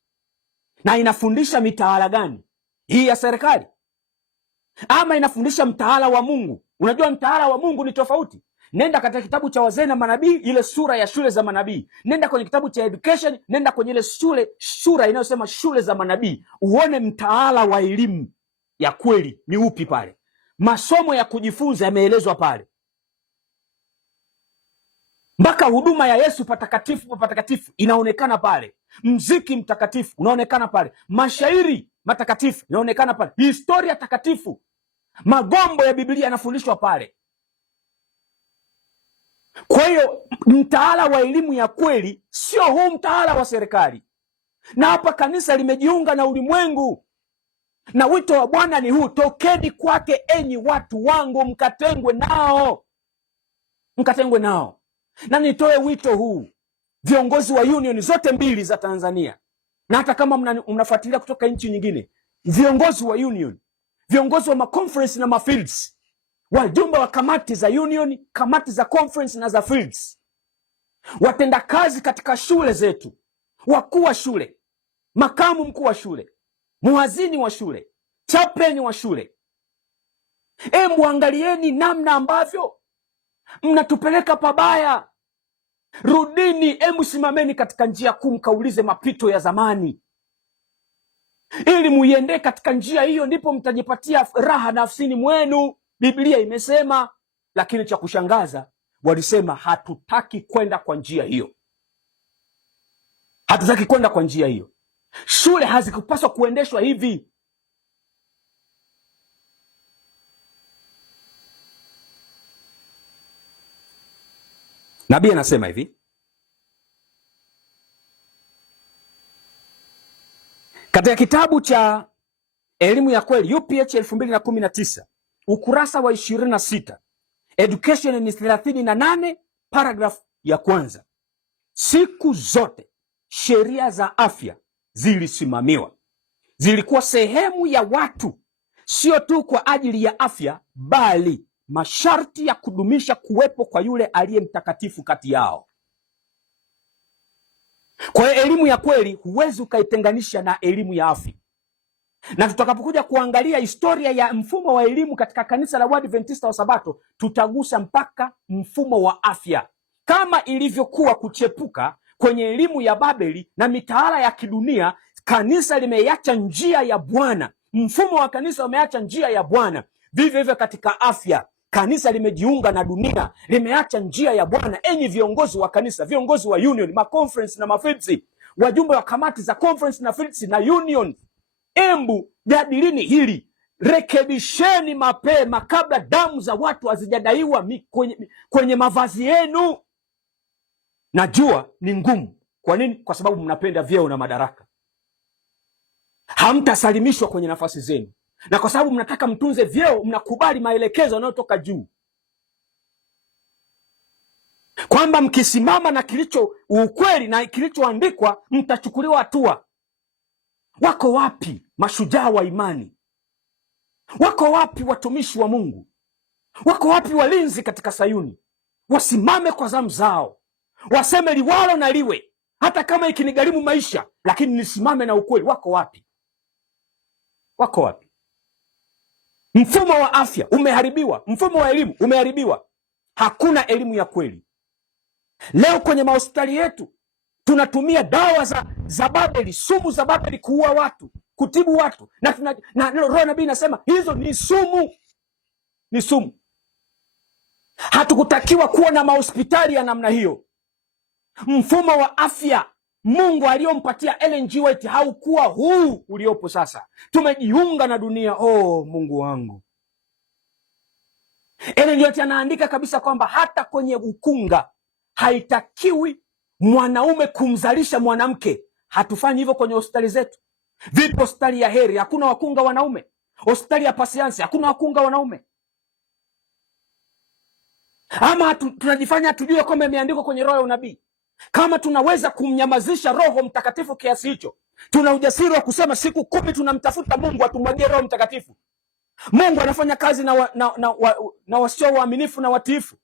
Na inafundisha mitaala gani? Hii ya serikali ama inafundisha mtaala wa Mungu? Unajua mtaala wa Mungu ni tofauti. Nenda katika kitabu cha Wazee na Manabii, ile sura ya shule za manabii. Nenda kwenye kitabu cha Education, nenda kwenye ile sura inayosema shule za manabii, uone mtaala wa elimu ya kweli ni upi pale. Masomo ya kujifunza yameelezwa pale, mpaka huduma ya Yesu patakatifu inaonekana pale, mziki mtakatifu unaonekana pale, mashairi matakatifu inaonekana pale, historia takatifu, magombo ya Biblia yanafundishwa pale. Kwa hiyo mtaala wa elimu ya kweli sio huu mtaala wa serikali. Na hapa kanisa limejiunga na ulimwengu, na wito wa Bwana ni huu: tokeni kwake enyi watu wangu, mkatengwe nao. Na nitoe wito huu, viongozi wa union zote mbili za Tanzania, na hata kama mnafuatilia kutoka nchi nyingine, viongozi wa union, viongozi wa maconference na mafields, wajumbe wa kamati za union, kamati za conference na za fields, watenda kazi katika shule zetu, wakuu wa shule, makamu mkuu wa shule, muhazini wa shule, chaplain wa shule, angalieni namna ambavyo mnatupeleka pabaya. Rudini, simameni katika njia kuu, mkaulize mapito ya zamani, ili muiendee katika njia hiyo, ndipo mtajipatia raha nafsini mwenu. Biblia imesema. Lakini cha kushangaza, walisema hatutaki kwenda kwa njia hiyo, hatutaki kwenda kwa njia hiyo. Shule hazikupaswa kuendeshwa hivi. Nabii anasema hivi katika kitabu cha Elimu ya Kweli UPH 2019 ukurasa wa 26, Education ni 38, paragraph ya kwanza. Siku zote sheria za afya zilisimamiwa, zilikuwa sehemu ya watu, sio tu kwa ajili ya afya, bali masharti ya kudumisha kuwepo kwa yule aliye mtakatifu kati yao. Kwa hiyo elimu ya kweli huwezi ukaitenganisha na elimu ya afya. Na tutakapokuja kuangalia historia ya mfumo wa elimu katika kanisa la Waadventista wa Sabato, tutagusa mpaka mfumo wa afya, kama ilivyokuwa kuchepuka kwenye elimu ya Babeli na mitaala ya kidunia. Kanisa limeacha njia ya Bwana, mfumo wa kanisa umeacha njia ya Bwana. Vivyo hivyo katika afya, kanisa limejiunga na dunia, limeacha njia ya Bwana. Enyi viongozi wa kanisa, viongozi wa union, maconference na mafilsi, wajumbe wa kamati za conference na filsi na union, embu jadilini hili, rekebisheni mapema kabla damu za watu hazijadaiwa kwenye mavazi yenu. Najua ni ngumu. Kwa nini? Kwa sababu mnapenda vyeo na madaraka, hamtasalimishwa kwenye nafasi zenu, na kwa sababu mnataka mtunze vyeo, mnakubali maelekezo yanayotoka juu, kwamba mkisimama na kilicho ukweli na kilichoandikwa mtachukuliwa hatua. Wako wapi mashujaa wa imani? Wako wapi watumishi wa Mungu? Wako wapi walinzi katika Sayuni? Wasimame kwa zamu zao, waseme liwalo na liwe, hata kama ikinigharimu maisha, lakini nisimame na ukweli. Wako wapi? Wako wapi? Mfumo wa afya umeharibiwa, mfumo wa elimu umeharibiwa. Hakuna elimu ya kweli. Leo kwenye mahospitali yetu tunatumia dawa za Babeli, sumu za Babeli kuua watu, kutibu watu, na Roho Nabii inasema hizo ni sumu, ni sumu. Hatukutakiwa kuwa na mahospitali ya namna hiyo. Mfumo wa afya Mungu aliyompatia Ellen G. White haukuwa huu uliopo sasa. Tumejiunga na dunia. Oh, Mungu wangu. Ellen G. White anaandika kabisa kwamba hata kwenye ukunga haitakiwi mwanaume kumzalisha mwanamke. Hatufanyi hivyo kwenye hospitali zetu. Vipo hospitali ya Heri hakuna wakunga wanaume, hospitali ya Pasiansi hakuna wakunga wanaume. Ama tunajifanya tujue kwamba imeandikwa kwenye roho ya unabii. Kama tunaweza kumnyamazisha Roho Mtakatifu kiasi hicho, tuna ujasiri wa kusema siku 10 tunamtafuta Mungu atumwagie Roho Mtakatifu. Mungu anafanya kazi na wasio waaminifu na watiifu.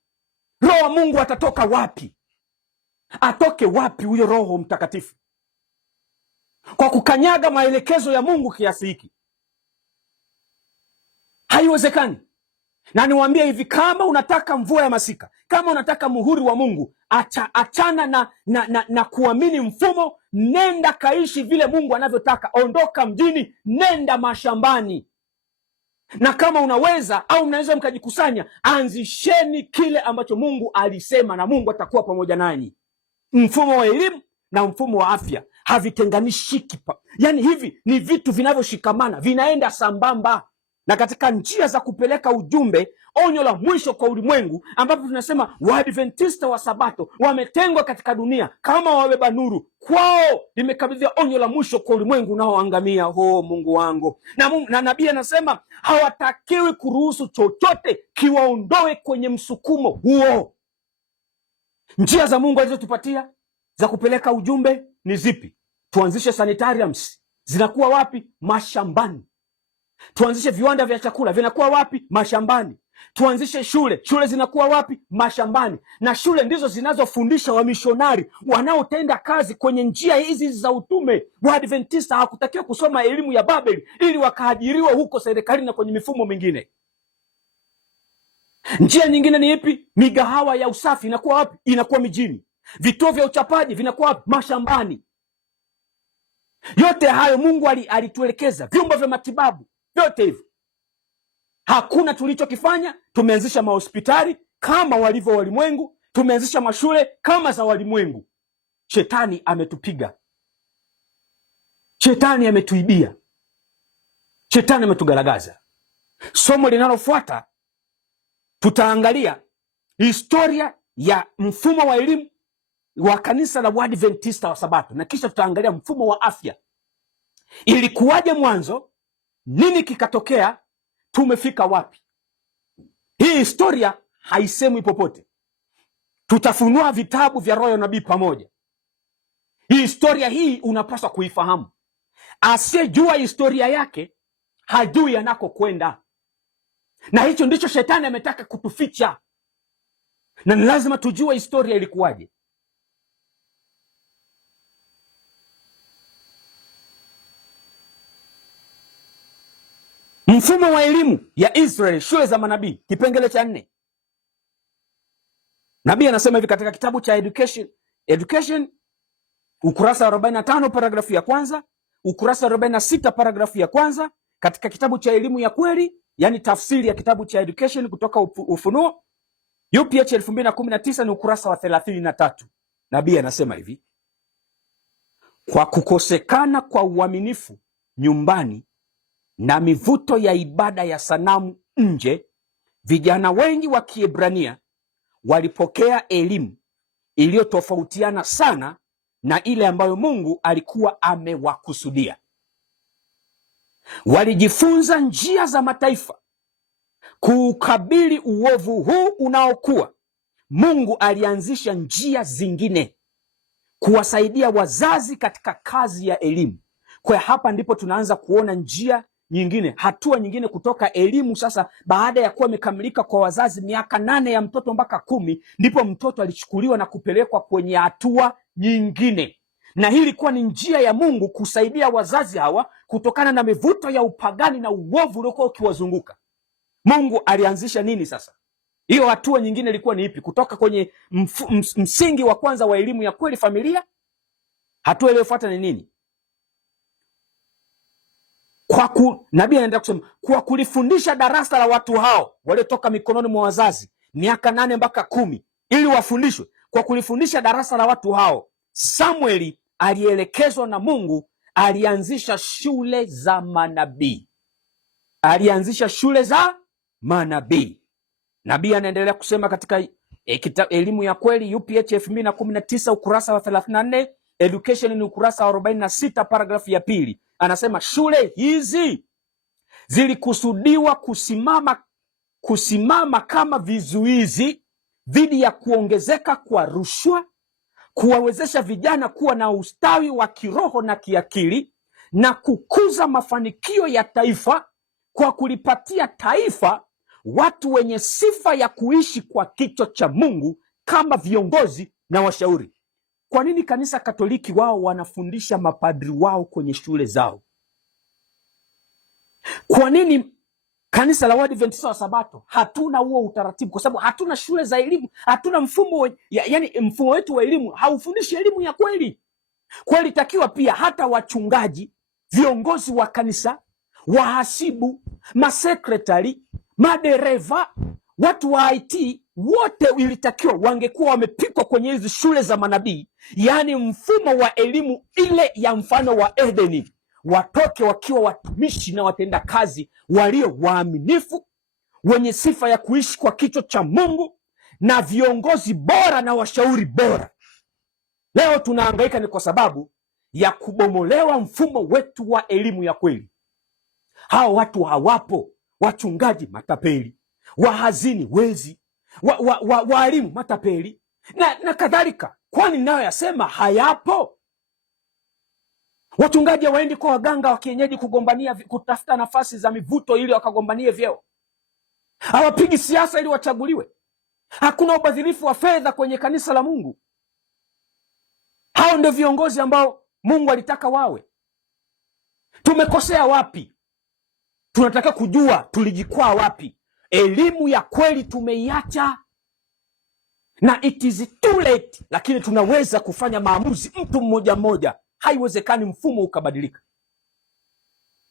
Roho wa Mungu atatoka wapi? Atoke wapi huyo Roho Mtakatifu? Kwa kukanyaga maelekezo ya Mungu kiasi hiki? Haiwezekani. Na niwaambie hivi, kama unataka mvua ya masika, kama unataka muhuri wa Mungu, achana na kuamini mfumo. Nenda kaishi vile Mungu anavyotaka. Ondoka mjini, nenda mashambani. Na kama unaweza au mnaweza mkajikusanya, anzisheni kile ambacho Mungu alisema, na Mungu atakuwa pamoja nanyi. Mfumo wa elimu na mfumo wa afya havitenganishiki. Yaani hivi ni vitu vinavyoshikamana, vinaenda sambamba. Na katika njia za kupeleka ujumbe, onyo la mwisho kwa ulimwengu, ambapo tunasema Waadventista wa Sabato wametengwa katika dunia kama wabeba nuru, kwao limekabidhiwa onyo la mwisho kwa ulimwengu unaoangamia. Oh, Mungu wangu. Na nabii anasema hawatakiwi kuruhusu chochote kiwaondoe kwenye msukumo huo. Njia za Mungu alizotupatia za kupeleka ujumbe ni zipi? Tuanzishe sanitariums, zinakuwa wapi? Mashambani. Tuanzishe viwanda vya chakula, vinakuwa wapi? Mashambani. Tuanzishe shule zinakuwa wapi? Mashambani. Na shule ndizo zinazofundisha wamishonari wanaotenda kazi kwenye njia hizi za utume. Waadventista hawakutakiwa kusoma elimu ya Babeli ili wakaajiriwa huko serikalini na kwenye mifumo mingine. Njia nyingine ni ipi? Migahawa ya usafi inakuwa wapi? Inakuwa mijini. Vituo vya uchapaji vinakuwa wapi? Mashambani. Yote hayo Mungu alituelekeza. Vyumba vya matibabu, vyote hivyo hakuna tulichokifanya. Tumeanzisha mahospitali kama walivyo walimwengu, tumeanzisha mashule kama za walimwengu. Shetani ametupiga, shetani ametuibia, shetani ametugaragaza. Somo linalofuata tutaangalia historia ya mfumo wa elimu wa kanisa la Waadventista wa Sabato, na kisha tutaangalia mfumo wa afya. Ilikuwaje mwanzo? Nini kikatokea? Tumefika wapi? Hii historia haisemwi popote. Tutafunua vitabu vya roho ya nabii pamoja. Hii historia hii unapaswa kuifahamu. Asiyejua historia yake hajui anakokwenda, na hicho ndicho shetani ametaka kutuficha, na ni lazima tujue historia ilikuwaje. Mfumo wa elimu ya Israeli, shule za manabii, kipengele cha 4. Nabii anasema hivi katika kitabu cha Education ukurasa wa 45 paragrafu ya kwanza, ukurasa wa 46 paragrafu ya kwanza, katika kitabu cha elimu ya kweli, yani tafsiri ya kitabu cha Education kutoka Ufunuo UPH 2019 ni ukurasa wa 33. Nabii anasema hivi: kwa kukosekana kwa uaminifu nyumbani na mivuto ya ibada ya sanamu nje, vijana wengi wa Kiebrania walipokea elimu iliyotofautiana sana na ile ambayo Mungu alikuwa amewakusudia. Walijifunza njia za mataifa kuukabili uovu huu unaokuwa. Mungu alianzisha njia zingine kuwasaidia wazazi katika kazi ya elimu. Kwa hapa ndipo tunaanza kuona njia nyingine, hatua nyingine kutoka elimu. Sasa baada ya kuwa imekamilika kwa wazazi miaka 8 ya mtoto mpaka 10, ndipo mtoto alichukuliwa na kupelekwa kwenye hatua nyingine, na hii ilikuwa ni njia ya Mungu kusaidia wazazi hawa kutokana na mivuto ya upagani na uovu uliokuwa ukiwazunguka. Mungu alianzisha nini sasa? Hiyo hatua nyingine ilikuwa ni ipi? Kutoka kwenye msingi wa kwanza wa elimu ya kweli, familia, hatua iliyofuata ni nini? Nabii anaendelea kusema, kwa kulifundisha darasa la watu hao waliotoka mikononi mwa wazazi miaka 8 mpaka 10 ili wafundishwe. Kwa kulifundisha darasa la watu hao, Samueli alielekezwa na Mungu, alianzisha shule za manabii. Alianzisha shule za manabii. Nabii anaendelea kusema katika elimu ya kweli UPH 2019 ukurasa wa 34, Education ni ukurasa wa 46 paragrafu ya 2. Anasema shule hizi zilikusudiwa kusimama kama vizuizi dhidi ya kuongezeka kwa rushwa, kuwawezesha vijana kuwa na ustawi wa kiroho na kiakili, na kukuza mafanikio ya taifa kwa kulipatia taifa watu wenye sifa ya kuishi kwa kicho cha Mungu kama viongozi na washauri. Kwa nini kanisa Katoliki wao wanafundisha mapadri wao kwenye shule zao? Kwa nini kanisa la Waadventista wa Sabato hatuna huo utaratibu? Kwa sababu hatuna shule za elimu, hatuna mfumo yani mfumo wetu wa elimu haufundishi elimu ya kweli. Kwa hiyo ilitakiwa pia hata wachungaji, viongozi wa kanisa, wahasibu, masekretari, madereva, watu wa IT, wote ilitakiwa wangekuwa wamepikwa kwenye hizi shule za manabii, yaani mfumo wa elimu ile ya mfano wa Edeni. Watoke wakiwa watumishi na watenda kazi walio waaminifu, wenye sifa ya kuishi kwa kicho cha Mungu, na viongozi bora na washauri bora. Leo tunahangaika ni kwa sababu ya kubomolewa mfumo wetu wa elimu ya kweli. Hao watu hawapo. Wachungaji matapeli, wahazini wezi, walimu matapeli na kadhalika. Kwani nayo yasema hayapo? Wachungaji hawaendi kwa waganga wa kienyeji kugombania, kutafuta nafasi za mivuto ili wakagombanie vyeo. Hawapigi siasa ili wachaguliwe. Hakuna ubadhirifu wa fedha kwenye kanisa la Mungu. Hao ndio viongozi ambao Mungu alitaka wawe. Tumekosea wapi? Tunataka kujua tulijikwaa wapi. Elimu ya kweli tumeiacha, na it is too late, lakini tunaweza kufanya maamuzi mtu mmoja mmoja. Haiwezekani mfumo ukabadilika,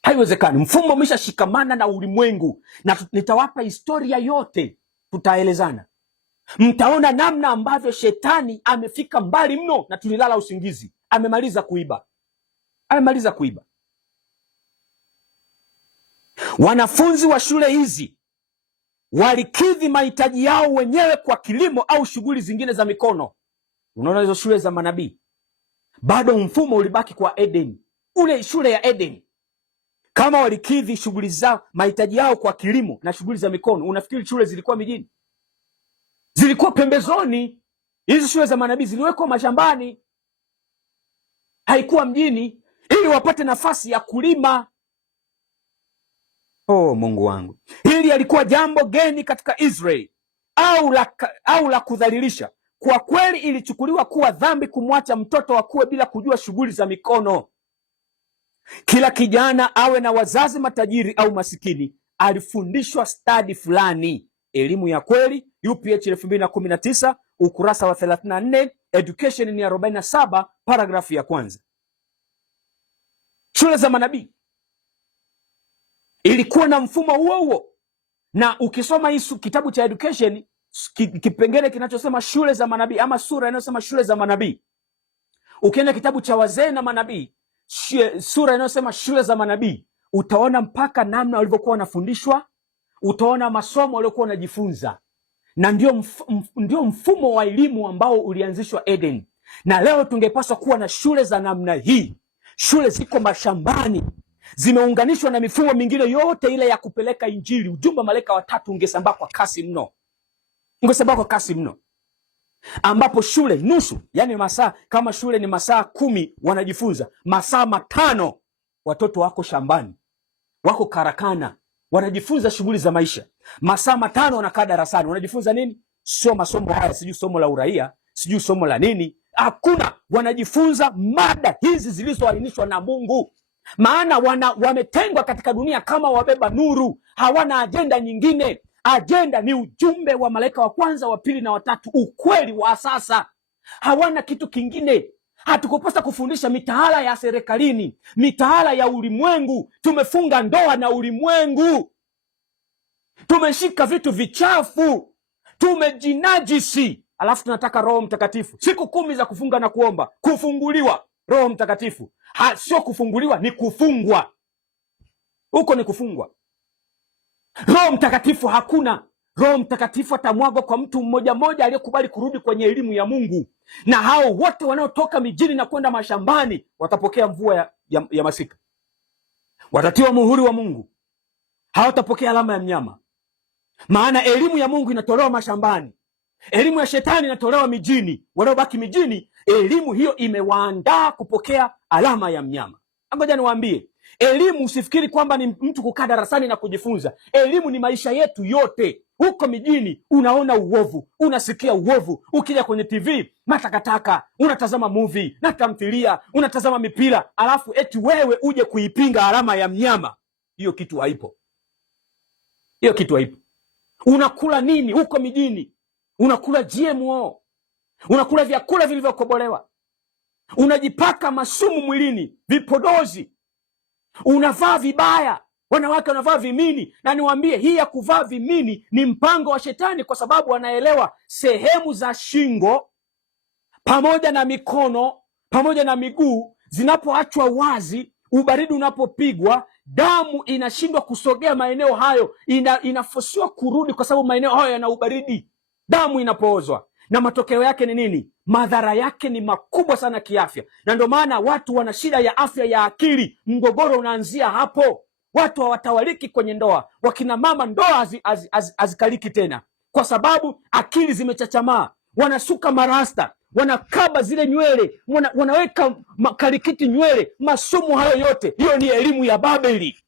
haiwezekani. Mfumo umeshashikamana na ulimwengu, na nitawapa historia yote, tutaelezana. Mtaona namna ambavyo shetani amefika mbali mno, na tulilala usingizi. Amemaliza kuiba, amemaliza kuiba. Wanafunzi wa shule hizi walikidhi mahitaji yao wenyewe kwa kilimo au shughuli zingine za mikono. Unaona hizo shule za manabii, bado mfumo ulibaki kwa Eden, ule shule ya Eden. Kama walikidhi shughuli zao, mahitaji yao kwa kilimo na shughuli za mikono, unafikiri shule zilikuwa mijini? Zilikuwa pembezoni. Hizi shule za manabii ziliwekwa mashambani, haikuwa mjini, ili wapate nafasi ya kulima. Oh, Mungu wangu, hili alikuwa jambo geni katika Israeli, au la kudhalilisha. Kwa kweli ilichukuliwa kuwa dhambi kumwacha mtoto akue bila kujua shughuli za mikono. Kila kijana, awe na wazazi matajiri au masikini, alifundishwa stadi fulani. Elimu ya kweli, UPH 2019, ukurasa wa 34, education ni 47, paragrafu ya kwanza. Shule za manabii ilikuwa na mfumo huo huo, na ukisoma hii kitabu cha education, kipengele kinachosema shule za manabii, ama sura inayosema shule za manabii, ukienda kitabu cha wazee na manabii, sura inayosema shule za manabii, utaona mpaka namna walivyokuwa wanafundishwa, utaona masomo waliokuwa wanajifunza. Na ndio mfumo wa elimu ambao ulianzishwa Eden. Na leo tungepaswa kuwa na shule za namna hii. Shule ziko mashambani, zimeunganishwa na mifumo mingine yote ile ya kupeleka Injili. Ujumbe wa malaika watatu ungesambaa kwa kasi mno, ungesambaa kwa kasi mno, ambapo shule nusu, yani masaa, kama shule ni masaa 10 wanajifunza, masaa 5 watoto wako shambani, wako karakana, wanajifunza shughuli za maisha. Masaa 5 wanakaa darasani, wanajifunza nini? Sio masomo haya, sijui somo la uraia, sijui somo la nini, hakuna. Wanajifunza mada hizi zilizoainishwa na Mungu, maana wametengwa katika dunia kama wabeba nuru, hawana ajenda nyingine. Ajenda ni ujumbe wa malaika wa kwanza, wa pili na watatu, ukweli wa sasa. Hawana kitu kingine. Hatukupaswa kufundisha mitaala ya serikalini, mitaala ya ulimwengu. Tumefunga ndoa na ulimwengu, tumeshika vitu vichafu, tumejinajisi. Alafu tunataka Roho Mtakatifu, siku 10 za kufunga na kuomba, kufunguliwa Roho Mtakatifu. Sio kufunguliwa, ni kufungwa. Huko ni kufungwa. Roho Mtakatifu hakuna. Roho Mtakatifu atamwagwa kwa mtu mmoja mmoja aliyekubali kurudi kwenye elimu ya Mungu. Na hao wote wanaotoka mijini na kwenda mashambani watapokea mvua ya masika. Watatiwa muhuri wa Mungu. Hawatapokea alama ya mnyama. Maana elimu ya Mungu inatolewa mashambani. Elimu ya shetani inatolewa mijini. Wanaobaki mijini, elimu hiyo imewaandaa kupokea alama ya mnyama. Ngoja niwaambie, elimu usifikiri kwamba ni mtu kukaa darasani na kujifunza. Elimu ni maisha yetu yote. Huko mijini unaona uovu, unasikia uovu, ukija kwenye TV matakataka, unatazama movie na tamthilia, unatazama mipira, alafu eti wewe uje kuipinga alama ya mnyama. Hiyo kitu haipo. Hiyo kitu haipo. Unakula nini huko mijini? Unakula GMO, unakula vyakula vilivyokobolewa, unajipaka masumu mwilini, vipodozi, unavaa vibaya, wanawake wanavaa vimini. Na niwaambie, hii ya kuvaa vimini ni mpango wa shetani, kwa sababu anaelewa sehemu za shingo pamoja na mikono pamoja na miguu zinapoachwa wazi, ubaridi unapopigwa, damu inashindwa kusogea maeneo hayo, inafosiwa kurudi, kwa sababu maeneo hayo yana ubaridi. Damu inapoozwa, na matokeo yake ni nini? Madhara yake ni makubwa sana kiafya. Na ndio maana watu wana shida ya afya ya akili. Mgogoro unaanzia hapo. Watu hawatawaliki kwenye ndoa. Wakina mama, ndoa hazikaliki tena, kwa sababu akili zimechachamaa. Wanasuka marasta, wanakaba zile nywele, wanaweka makarikiti nywele, masumu hayo yote. Hiyo ni elimu ya Babeli.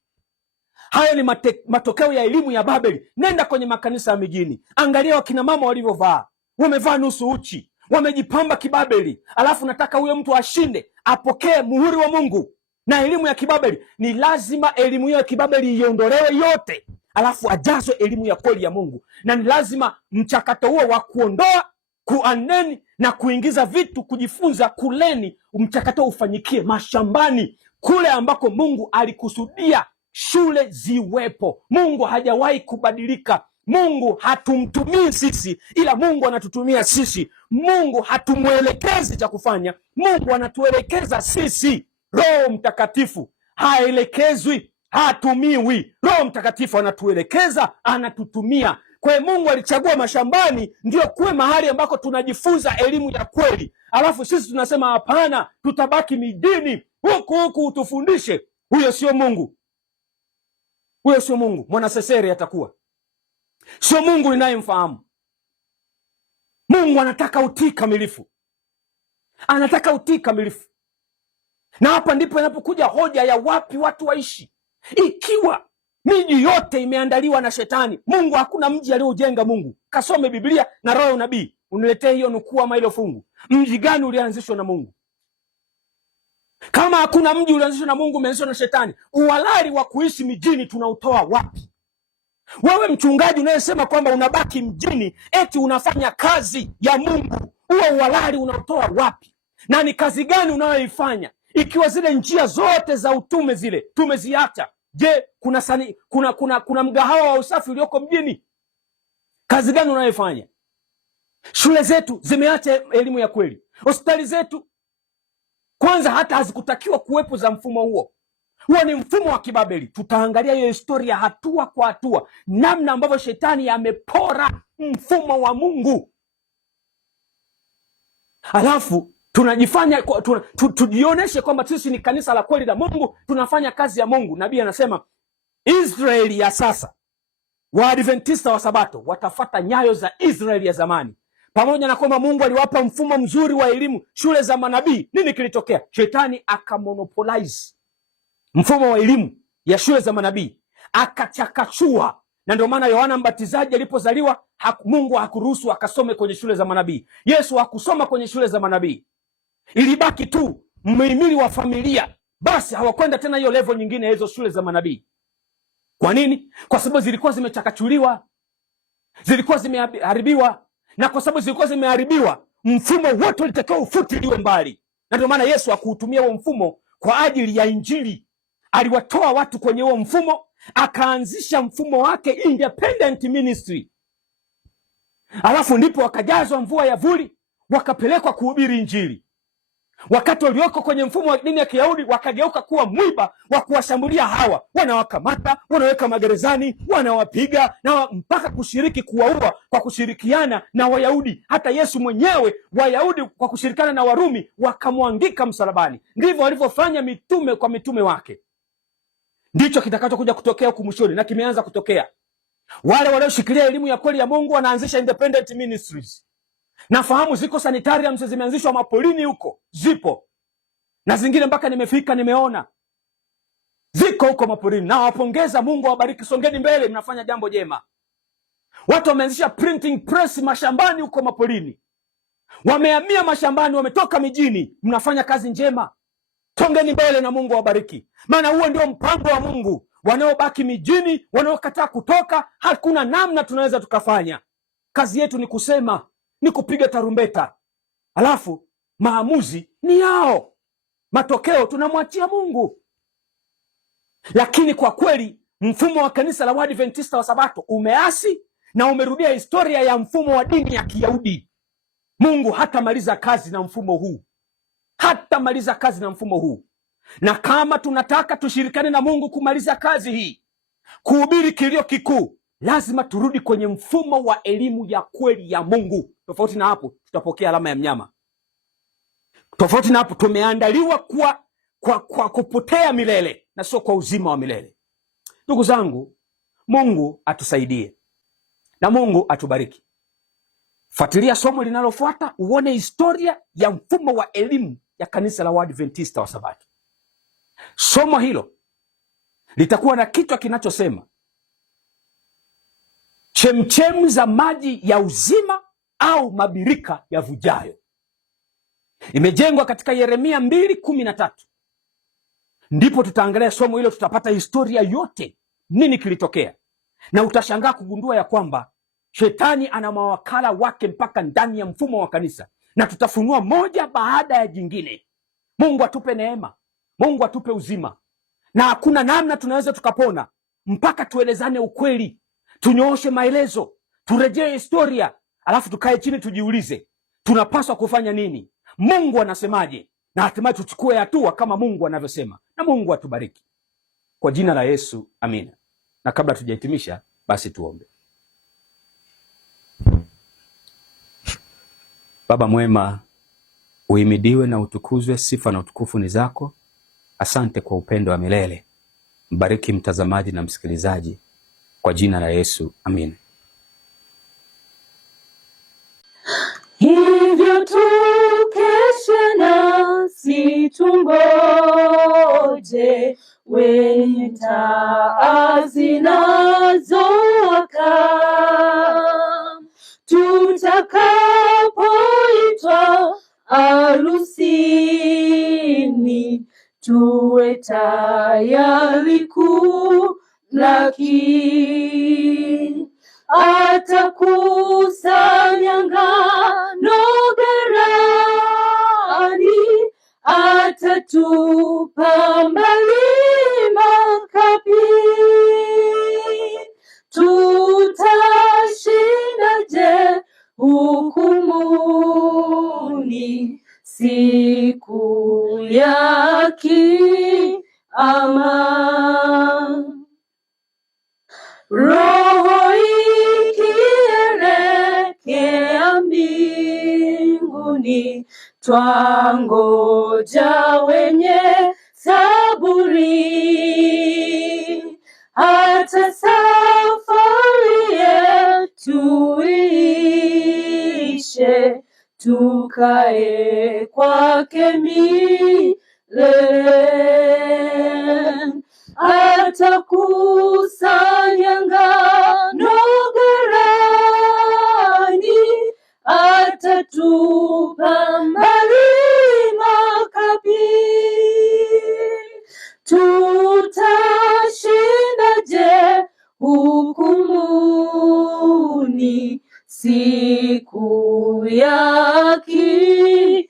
Hayo ni matokeo ya elimu ya Babeli. Nenda kwenye makanisa ya mijini, angalia wakina mama walivyovaa. Wamevaa nusu uchi, wamejipamba kibabeli. Alafu nataka huyo mtu ashinde, apokee muhuri wa Mungu na elimu ya kibabeli. Ni lazima elimu hiyo ya kibabeli iondolewe yote, alafu ajazwe elimu ya kweli ya Mungu. Na ni lazima mchakato huo wa kuondoa, kuaneni na kuingiza vitu, kujifunza, kuleni, mchakato ufanyikie mashambani, kule ambako Mungu alikusudia shule ziwepo. Mungu hajawahi kubadilika. Mungu hatumtumii sisi, ila Mungu anatutumia sisi. Mungu hatumwelekezi cha kufanya, Mungu anatuelekeza sisi. Roho Mtakatifu haelekezwi, hatumiwi. Roho Mtakatifu anatuelekeza, anatutumia. Kwa hiyo Mungu alichagua mashambani ndio kuwe mahali ambako tunajifunza elimu ya kweli, alafu sisi tunasema hapana, tutabaki mijini huku utufundishe. Huyo sio Mungu, huyo sio Mungu. Mwanasesere atakuwa sio Mungu ninayemfahamu. Mungu anataka utii kamilifu, anataka utii kamilifu. Na hapa ndipo inapokuja hoja ya wapi watu waishi. Ikiwa miji yote imeandaliwa na Shetani, Mungu hakuna mji aliojenga Mungu. Kasome Biblia na roho ya unabii, uniletee hiyo nukuu ama hilo fungu. Mji gani ulianzishwa na Mungu? Kama hakuna mji ulianzishwa na Mungu, umeanzishwa na Shetani, uhalali wa kuishi mijini tunautoa wapi? Wewe mchungaji unayesema kwamba unabaki mjini eti unafanya kazi ya Mungu, huo uhalali unautoa wapi? Na ni kazi gani unayoifanya ikiwa zile njia zote za utume zile tumeziacha? Je, kuna mgahawa wa usafi ulioko mjini? Kazi gani unayoifanya? Shule zetu zimeacha elimu ya kweli. Hospitali zetu kwanza hata hazikutakiwa kuwepo za mfumo huo. Huo ni mfumo wa kibabeli. Tutaangalia hiyo historia hatua kwa hatua, namna ambavyo Shetani amepora mfumo wa Mungu. Alafu tunajifanya tujionyeshe kwamba sisi ni kanisa la kweli la Mungu, tunafanya kazi ya Mungu. Nabii anasema Israeli ya sasa, Waadventista wa Sabato watafata nyayo za Israeli ya zamani. Pamoja na kwamba Mungu aliwapa mfumo mzuri wa elimu, shule za manabii, nini kilitokea? Shetani akamonopolize mfumo wa elimu ya shule za manabii, akachakachua. Na ndio maana Yohana Mbatizaji alipozaliwa Mungu hakuruhusu akasome kwenye shule za manabii. Yesu hakusoma kwenye shule za manabii, ilibaki tu mhimili wa familia. Basi hawakwenda tena hiyo level nyingine ya hizo shule za manabii. Kwa nini? Kwa sababu zilikuwa zimechakachuliwa, zilikuwa zimeharibiwa. Na kwa sababu zilikuwa zimeharibiwa, mfumo wote ulitakiwa ufutiliwe mbali. Na ndio maana Yesu hakuutumia huo mfumo kwa ajili ya Injili. Aliwatoa watu kwenye huo mfumo, akaanzisha mfumo wake independent ministry. Alafu ndipo wakajazwa mvua ya vuli, wakapelekwa kuhubiri Injili. Wakati walioko kwenye mfumo wa dini ya Kiyahudi wakageuka kuwa mwiba wa kuwashambulia hawa, wanawakamata, wanaweka magerezani, wanawapiga na mpaka kushiriki kuwaua kwa kushirikiana na Wayahudi. Hata Yesu mwenyewe Wayahudi kwa kushirikiana na Warumi wakamwangika msalabani. Ndivyo walivyofanya mitume kwa mitume wake. Ndicho kitakachokuja kutokea huku mwishoni, na kimeanza kutokea. Wale walioshikilia elimu ya kweli ya Mungu wanaanzisha independent ministries. Nafahamu ziko sanitariums zimeanzishwa mapolini huko, zipo. Na zingine mpaka nimefika nimeona ziko huko mapolini. Na wapongeza, Mungu awabariki, songeni mbele, mnafanya jambo jema. Watu wameanzisha printing press mashambani huko mapolini. Wamehamia mashambani, wametoka mijini, mnafanya kazi njema. Songeni mbele na Mungu awabariki. Maana huo ndio mpango wa Mungu. Wanaobaki mijini, wanaokataa kutoka, hakuna namna tunaweza tukafanya. Kazi yetu ni kusema, ni kupiga tarumbeta. Alafu maamuzi ni yao, matokeo tunamwachia Mungu. Lakini kwa kweli mfumo wa kanisa la Waadventista wa Sabato umeasi na umerudia historia ya mfumo wa dini ya Kiyahudi. Mungu hatamaliza kazi na mfumo huu, hatamaliza kazi na mfumo huu. Na kama tunataka tushirikane na Mungu kumaliza kazi hii, kuhubiri kilio kikuu, lazima turudi kwenye mfumo wa elimu ya kweli ya Mungu. Tofauti na hapo tutapokea alama ya mnyama. Tofauti na hapo tumeandaliwa kwa kupotea milele na sio kwa uzima wa milele. Ndugu zangu, Mungu atusaidie na Mungu atubariki. Fuatilia somo linalofuata uone historia ya mfumo wa elimu ya kanisa la Waadventista wa Sabato. Somo hilo litakuwa na kichwa kinachosema chemchemi za maji ya uzima au mabirika ya vujayo. Imejengwa katika Yeremia 2:13. Ndipo tutaangalia somo hilo, tutapata historia yote, nini kilitokea. Na utashangaa kugundua ya kwamba shetani ana mawakala wake mpaka ndani ya mfumo wa kanisa, na tutafunua moja baada ya jingine. Mungu atupe neema, Mungu atupe uzima, na hakuna namna tunaweza tukapona mpaka tuelezane ukweli, tunyooshe maelezo, turejee historia, alafu tukae chini tujiulize tunapaswa kufanya nini, Mungu anasemaje, na hatimaye tuchukue hatua kama Mungu anavyosema. Na Mungu atubariki kwa jina la Yesu, amina. Na kabla tujahitimisha, basi tuombe. Baba mwema, uhimidiwe na utukuzwe, sifa na utukufu ni zako. Asante kwa upendo wa milele. Mbariki mtazamaji na msikilizaji kwa jina la Yesu, amina. Hivyo tukeshe nasi tungoje, wenye taa zinazowaka, tutakapoitwa arusini, tuwe tayari kulaki. Atakusanya ngano ghalani, atatupa mbali makapi. Tutashindaje hukumuni siku ya kiama? Roho ikielekea mbinguni, twangoja wenye saburi, hata safari yetu iishe, tukae kwake milele. Atakusanya ngano ghalani, atatupa mbali makapi. Tutashindaje hukumuni siku ya kiama?